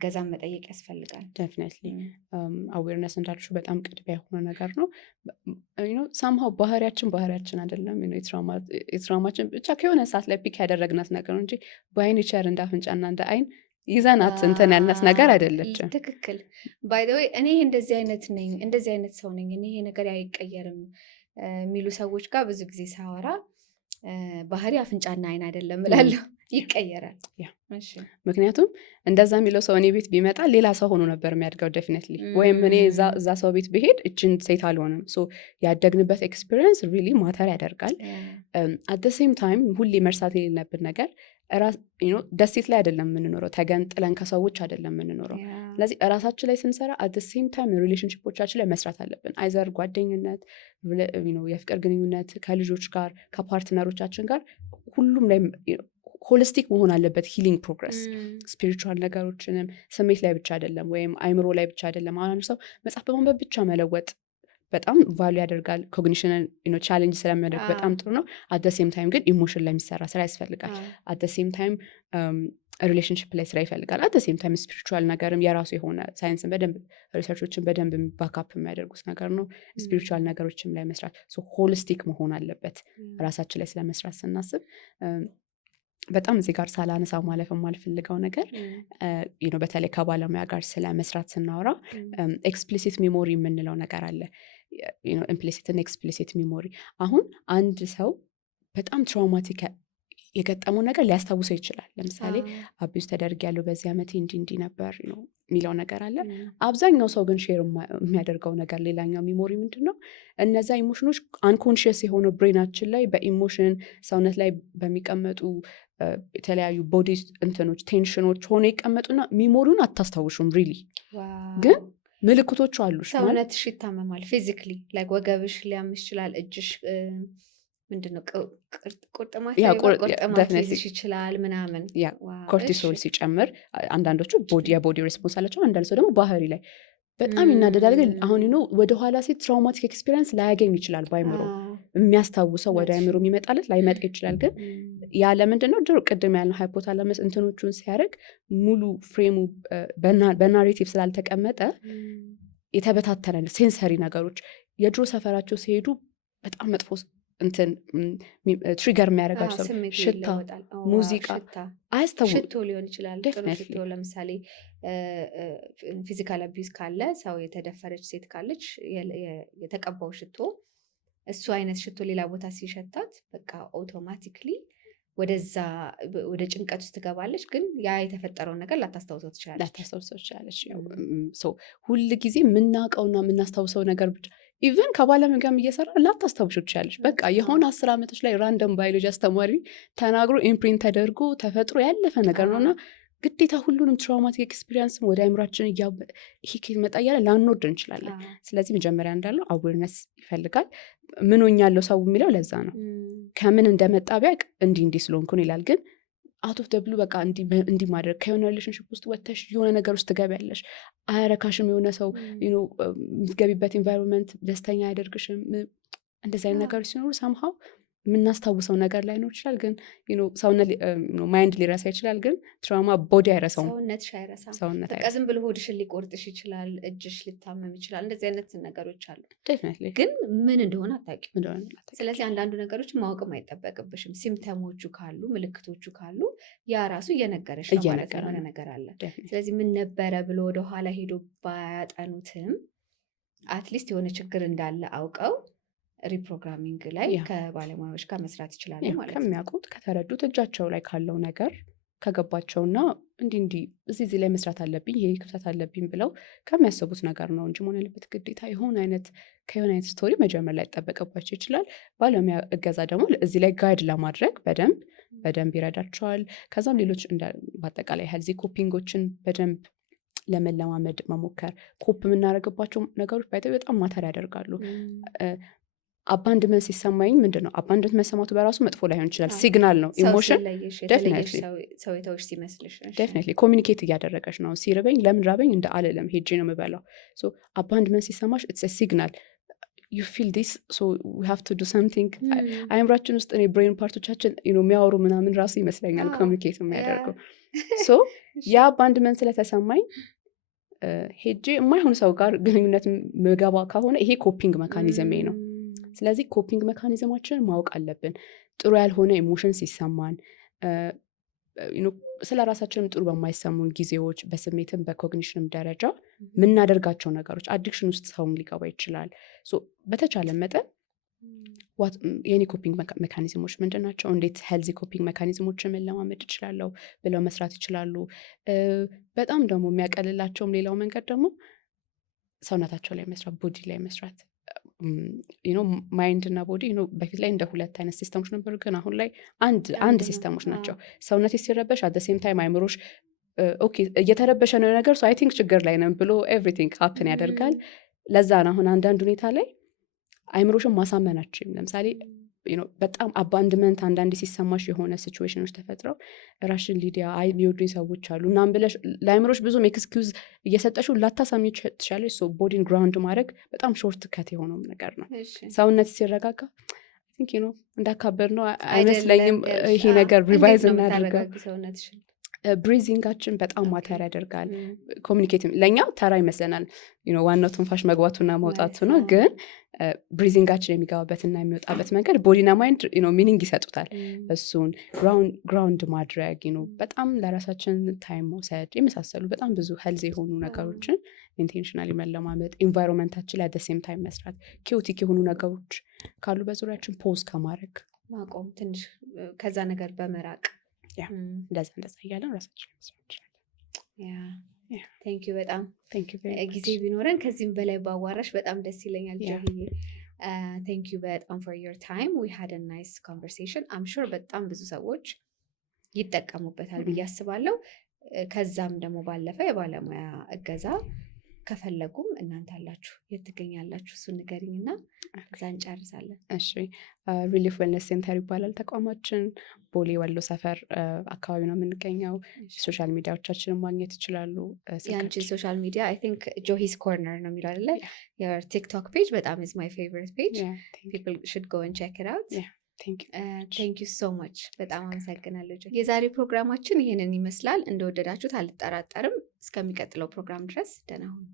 ገዛም መጠየቅ ያስፈልጋል። ዴፊኒትሊ አዌርነስ እንዳልሹ በጣም ቅድሚያ የሆነ ነገር ነው። ሳምሃው ባህሪያችን አይደለም። የትራውማችን ብቻ ከሆነ ሰዓት ላይ ፒክ ያደረግናት ነገር እንጂ በአይን እንደ አፍንጫና እንደ አይን ይዘናት እንትን ያልናት ነገር አይደለችም። ትክክል። ባይ ዘ ወይ እኔ እንደዚህ አይነት ነኝ፣ እንደዚህ አይነት ሰው ነኝ፣ እኔ ይሄ ነገር አይቀየርም የሚሉ ሰዎች ጋር ብዙ ጊዜ ሳወራ ባህሪ አፍንጫና አይን አይደለም እላለሁ፣ ይቀየራል። ምክንያቱም እንደዛ የሚለው ሰው እኔ ቤት ቢመጣ ሌላ ሰው ሆኖ ነበር የሚያድገው ዴፊኒትሊ። ወይም እኔ እዛ ሰው ቤት ብሄድ እችን ሴት አልሆንም። ያደግንበት ኤክስፒሪየንስ ሪሊ ማተር ያደርጋል። አት ሴም ታይም ሁሌ መርሳት የሌለብን ነገር ደሴት ላይ አይደለም የምንኖረው፣ ተገንጥለን ከሰዎች አይደለም የምንኖረው። ስለዚህ እራሳችን ላይ ስንሰራ አት ሴም ታይም ሪሌሽንሽፖቻችን ላይ መስራት አለብን። አይዘር ጓደኝነት፣ የፍቅር ግንኙነት ከልጆች ጋር ከፓርትነሮቻችን ጋር ሁሉም ላይ ሆሊስቲክ መሆን አለበት። ሂሊንግ ፕሮግረስ ስፒሪቹዋል ነገሮችንም ስሜት ላይ ብቻ አይደለም ወይም አይምሮ ላይ ብቻ አይደለም። አሁን ሰው መጽሐፍ በማንበብ ብቻ መለወጥ በጣም ቫሉ ያደርጋል። ኮግኒሽንን ቻሌንጅ ስለሚያደርግ በጣም ጥሩ ነው። አት ሴም ታይም ግን ኢሞሽን ላይ የሚሰራ ስራ ያስፈልጋል። አት ሴም ታይም ሪሌሽንሽፕ ላይ ስራ ይፈልጋል። አት ሴም ታይም ስፒሪቹዋል ነገርም የራሱ የሆነ ሳይንስን በደንብ ሪሰርቾችን በደንብ ባካፕ የሚያደርጉት ነገር ነው። ስፒሪቹዋል ነገሮችም ላይ መስራት ሆሊስቲክ መሆን አለበት። ራሳችን ላይ ስለመስራት ስናስብ በጣም እዚህ ጋር ሳላነሳው ማለፍ የማልፈልገው ነገር በተለይ ከባለሙያ ጋር ስለ መስራት ስናወራ ኤክስፕሊሲት ሚሞሪ የምንለው ነገር አለ። ኢምፕሊሲት እና ኤክስፕሊሲት ሚሞሪ። አሁን አንድ ሰው በጣም ትራውማቲክ የገጠመው ነገር ሊያስታውሰው ይችላል። ለምሳሌ አቢዩዝ ተደርጊያለሁ በዚህ ዓመቴ እንዲህ ነበር የሚለው ነገር አለ። አብዛኛው ሰው ግን ሼር የሚያደርገው ነገር ሌላኛው ሚሞሪ ምንድን ነው? እነዛ ኢሞሽኖች አንኮንሽየስ የሆነው ብሬናችን ላይ በኢሞሽን ሰውነት ላይ በሚቀመጡ የተለያዩ ቦዲ እንትኖች ቴንሽኖች ሆነ ይቀመጡና ሚሞሪውን አታስታውሹም። ሪሊ ግን ምልክቶቹ አሉሽ። ሰውነትሽ ይታመማል ፊዚክሊ፣ ላይክ ወገብሽ ሊያምሽ ይችላል። እጅሽ ምንድነው ቁርጥማት ሊይዝሽ ይችላል ምናምን። ኮርቲሶል ሲጨምር አንዳንዶቹ የቦዲ ሬስፖንስ አላቸው፣ አንዳንድ ሰው ደግሞ ባህሪ ላይ በጣም ይናደዳል። ግን አሁን ወደኋላ ሴት ትራውማቲክ ኤክስፒሪየንስ ላያገኝ ይችላል። በአይምሮ የሚያስታውሰው ወደ አይምሮ የሚመጣለት ላይመጣ ይችላል። ግን ያለ ምንድነው ድሮ ቅድም ያልነው ሃይፖታላመስ እንትኖቹን ሲያደርግ ሙሉ ፍሬሙ በናሬቲቭ ስላልተቀመጠ የተበታተነ ሴንሰሪ ነገሮች የድሮ ሰፈራቸው ሲሄዱ በጣም መጥፎ እንትን ትሪገር የሚያደርጋቸው ሽታ፣ ሙዚቃ አያስታውቁም። ሽቶ ሊሆን ይችላል። ጥሩ ሽቶ ለምሳሌ ፊዚካል አቢዩዝ ካለ ሰው የተደፈረች ሴት ካለች የተቀባው ሽቶ እሱ አይነት ሽቶ ሌላ ቦታ ሲሸታት በቃ ኦቶማቲክሊ ወደ ጭንቀት ውስጥ ትገባለች። ግን ያ የተፈጠረውን ነገር ላታስታውሰው ትችላለች። ሁል ጊዜ የምናውቀውና የምናስታውሰው ነገር ብቻ ኢቨን ከባለሙያ ጋርም እየሰራ ላታስታውሺው ትችላለች። በቃ የሆነ 10 ዓመቶች ላይ ራንደም ባዮሎጂ አስተማሪ ተናግሮ ኢምፕሪንት ተደርጎ ተፈጥሮ ያለፈ ነገር ነውና ግዴታ ሁሉንም ትራውማቲክ ኤክስፒሪየንስም ወደ አይምራችን ይሄ መጣ እያለ ላንወርድ እንችላለን። ስለዚህ መጀመሪያ እንዳለው አዌርነስ ይፈልጋል። ምን ሆኛለሁ ሰው የሚለው ለዛ ነው። ከምን እንደመጣ ቢያውቅ እንዲህ ስለሆንኩን ይላል። ግን አውት ኦፍ ደብሉ በቃ እንዲህ ማድረግ ከሆነ ሪሌሽንሽፕ ውስጥ ወጥተሽ የሆነ ነገር ውስጥ ትገቢያለሽ፣ አያረካሽም። የሆነ ሰው የምትገቢበት ኢንቫይሮንመንት ደስተኛ አያደርግሽም። እንደዚህ አይነት ነገሮች ሲኖሩ ሳምሃው የምናስታውሰው ነገር ላይኖር ይችላል። ግን ሰውነት ማይንድ ሊረሳ ይችላል። ግን ትራውማ ቦዲ አይረሳውም፣ ሰውነትሽ አይረሳም። በቃ ዝም ብሎ ሆድሽን ሊቆርጥሽ ይችላል፣ እጅሽ ሊታመም ይችላል። እንደዚህ አይነት ነገሮች አሉ። ግን ምን እንደሆነ አታውቂም። ስለዚህ አንዳንዱ ነገሮች ማወቅም አይጠበቅብሽም። ሲምፕተሞቹ ካሉ፣ ምልክቶቹ ካሉ ያ ራሱ እየነገረሽ ነው ማለት የሆነ ነገር አለ። ስለዚህ ምን ነበረ ብሎ ወደኋላ ሄዶ ባያጠኑትም አትሊስት የሆነ ችግር እንዳለ አውቀው ሪፕሮግራሚንግ ላይ ከባለሙያዎች ጋር መስራት ይችላሉ ማለት ነው። ከሚያውቁት ከተረዱት እጃቸው ላይ ካለው ነገር ከገባቸውና እንዲህ እዚህ ላይ መስራት አለብኝ ይሄ ክፍተት አለብኝ ብለው ከሚያስቡት ነገር ነው እንጂ መሆን ያለበት ግዴታ ከሆነ አይነት ስቶሪ መጀመር ላይ ይጠበቅባቸው ይችላል። ባለሙያ እገዛ ደግሞ እዚህ ላይ ጋይድ ለማድረግ በደንብ ይረዳቸዋል። ከዛም ሌሎች በአጠቃላይ ሄልዚ ኮፒንጎችን በደንብ ለመለማመድ መሞከር። ኮፕ የምናደርግባቸው ነገሮች በጣም ማተር ያደርጋሉ። አባንድመንት ሲሰማኝ ምንድነው አባንድመንት መሰማቱ በራሱ መጥፎ ላይሆን ይችላል። ሲግናል ነው። ኢሞሽን ዴፊኒትሊ ኮሚኒኬት እያደረገች ነው። ሲርበኝ ለምን ራበኝ እንደ አለለም ሄጄ ነው የምበላው። አባንድመንት ሲሰማሽ ኢትስ ሲግናል ዩ ፊል ዲስ ሶ ዊ ሃቭ ቱ ዱ ሰምቲንግ። አይምራችን ውስጥ ብሬን ፓርቶቻችን የሚያወሩ ምናምን ራሱ ይመስለኛል ኮሚኒኬት የሚያደርገው። ያ አባንድመንት ስለተሰማኝ ሄጄ የማይሆን ሰው ጋር ግንኙነት ምገባ ከሆነ ይሄ ኮፒንግ መካኒዝሜ ነው። ስለዚህ ኮፒንግ መካኒዝማችንን ማወቅ አለብን። ጥሩ ያልሆነ ኢሞሽን ሲሰማን፣ ስለ ራሳችንም ጥሩ በማይሰሙን ጊዜዎች በስሜትም በኮግኒሽንም ደረጃ የምናደርጋቸው ነገሮች አዲክሽን ውስጥ ሰውም ሊገባ ይችላል። በተቻለ መጠን የኔ ኮፒንግ ሜካኒዝሞች ምንድን ናቸው? እንዴት ሄልዚ ኮፒንግ ሜካኒዝሞችን መለማመድ ይችላለሁ ብለው መስራት ይችላሉ። በጣም ደግሞ የሚያቀልላቸውም ሌላው መንገድ ደግሞ ሰውነታቸው ላይ መስራት፣ ቦዲ ላይ መስራት። ማይንድ እና ቦዲ በፊት ላይ እንደ ሁለት አይነት ሲስተሞች ነበሩ፣ ግን አሁን ላይ አንድ ሲስተሞች ናቸው። ሰውነት ሲረበሽ አት ሴም ታይም አይምሮሽ ኦኬ እየተረበሸ ነው ነገር አይ ቲንክ ችግር ላይ ነው ብሎ ኤቭሪቲንግ ሀፕን ያደርጋል። ለዛ ነው አሁን አንዳንድ ሁኔታ ላይ አይምሮሽን ማሳመናችም ለምሳሌ በጣም አባንድመንት አንዳንድ ሲሰማሽ የሆነ ሲቹዌሽኖች ተፈጥረው ራሽን ሊዲያ የሚወዱኝ ሰዎች አሉ እናም ብለሽ ለአይምሮሽ ብዙ ኤክስኪውዝ እየሰጠሽው ላታሳሚ ትችላለሽ። ቦዲን ግራውንድ ማድረግ በጣም ሾርት ከት የሆነውም ነገር ነው። ሰውነት ሲረጋጋ እንዳካበድ ነው አይመስለኝም። ይሄ ነገር ሪቫይዝ እናደርገው። ብሪዚንጋችን በጣም ማተር ያደርጋል። ኮሚኒኬት ለእኛ ተራ ይመስለናል፣ ዋናው ትንፋሽ መግባቱና መውጣቱ ነው። ግን ብሪዚንጋችን የሚገባበትና የሚወጣበት መንገድ ቦዲና ማይንድ ሚኒንግ ይሰጡታል። እሱን ግራውንድ ማድረግ በጣም ለራሳችን ታይም መውሰድ የመሳሰሉ በጣም ብዙ ሄልዝ የሆኑ ነገሮችን ኢንቴንሽናሊ መለማመድ፣ ኢንቫይሮንመንታችን ላይ ደሴም ታይም መስራት፣ ኪዮቲክ የሆኑ ነገሮች ካሉ በዙሪያችን ፖዝ ከማድረግ ማቆም፣ ትንሽ ከዛ ነገር በመራቅ እንደዛ እያለን ራሳችን መስራት እንችላለን። ቴንክ ዩ በጣም ጊዜ ቢኖረን ከዚህም በላይ ባዋራሽ በጣም ደስ ይለኛል። ጆሂዬ ቴንክ ዩ በጣም ፎር ዮር ታይም ዊ ሃድ አ ናይስ ኮንቨርሴሽን። አም ሹር በጣም ብዙ ሰዎች ይጠቀሙበታል ብዬ አስባለሁ። ከዛም ደግሞ ባለፈ የባለሙያ እገዛ ከፈለጉም እናንተ አላችሁ፣ የት ትገኛላችሁ? እሱን ንገሪኝና እዛ እንጨርሳለን። እሺ ሪሊፍ ዌልነስ ሴንተር ይባላል ተቋማችን። ቦሌ ወሎ ሰፈር አካባቢ ነው የምንገኘው። ሶሻል ሚዲያዎቻችንን ማግኘት ይችላሉ። የአንቺን ሶሻል ሚዲያ አይ ቲንክ ጆሂስ ኮርነር ነው የሚለው አይደለ? የቲክቶክ ፔጅ በጣም ኢዝ ማይ ፌቨሪት ፔጅ። ፒፕል ሹድ ጎ ኤንድ ቼክ ኢት አውት። ቴንክ ዩ ሶ ማች። በጣም አመሰግናለሁ። የዛሬ ፕሮግራማችን ይህንን ይመስላል። እንደወደዳችሁት አልጠራጠርም። እስከሚቀጥለው ፕሮግራም ድረስ ደህና ሁኑ።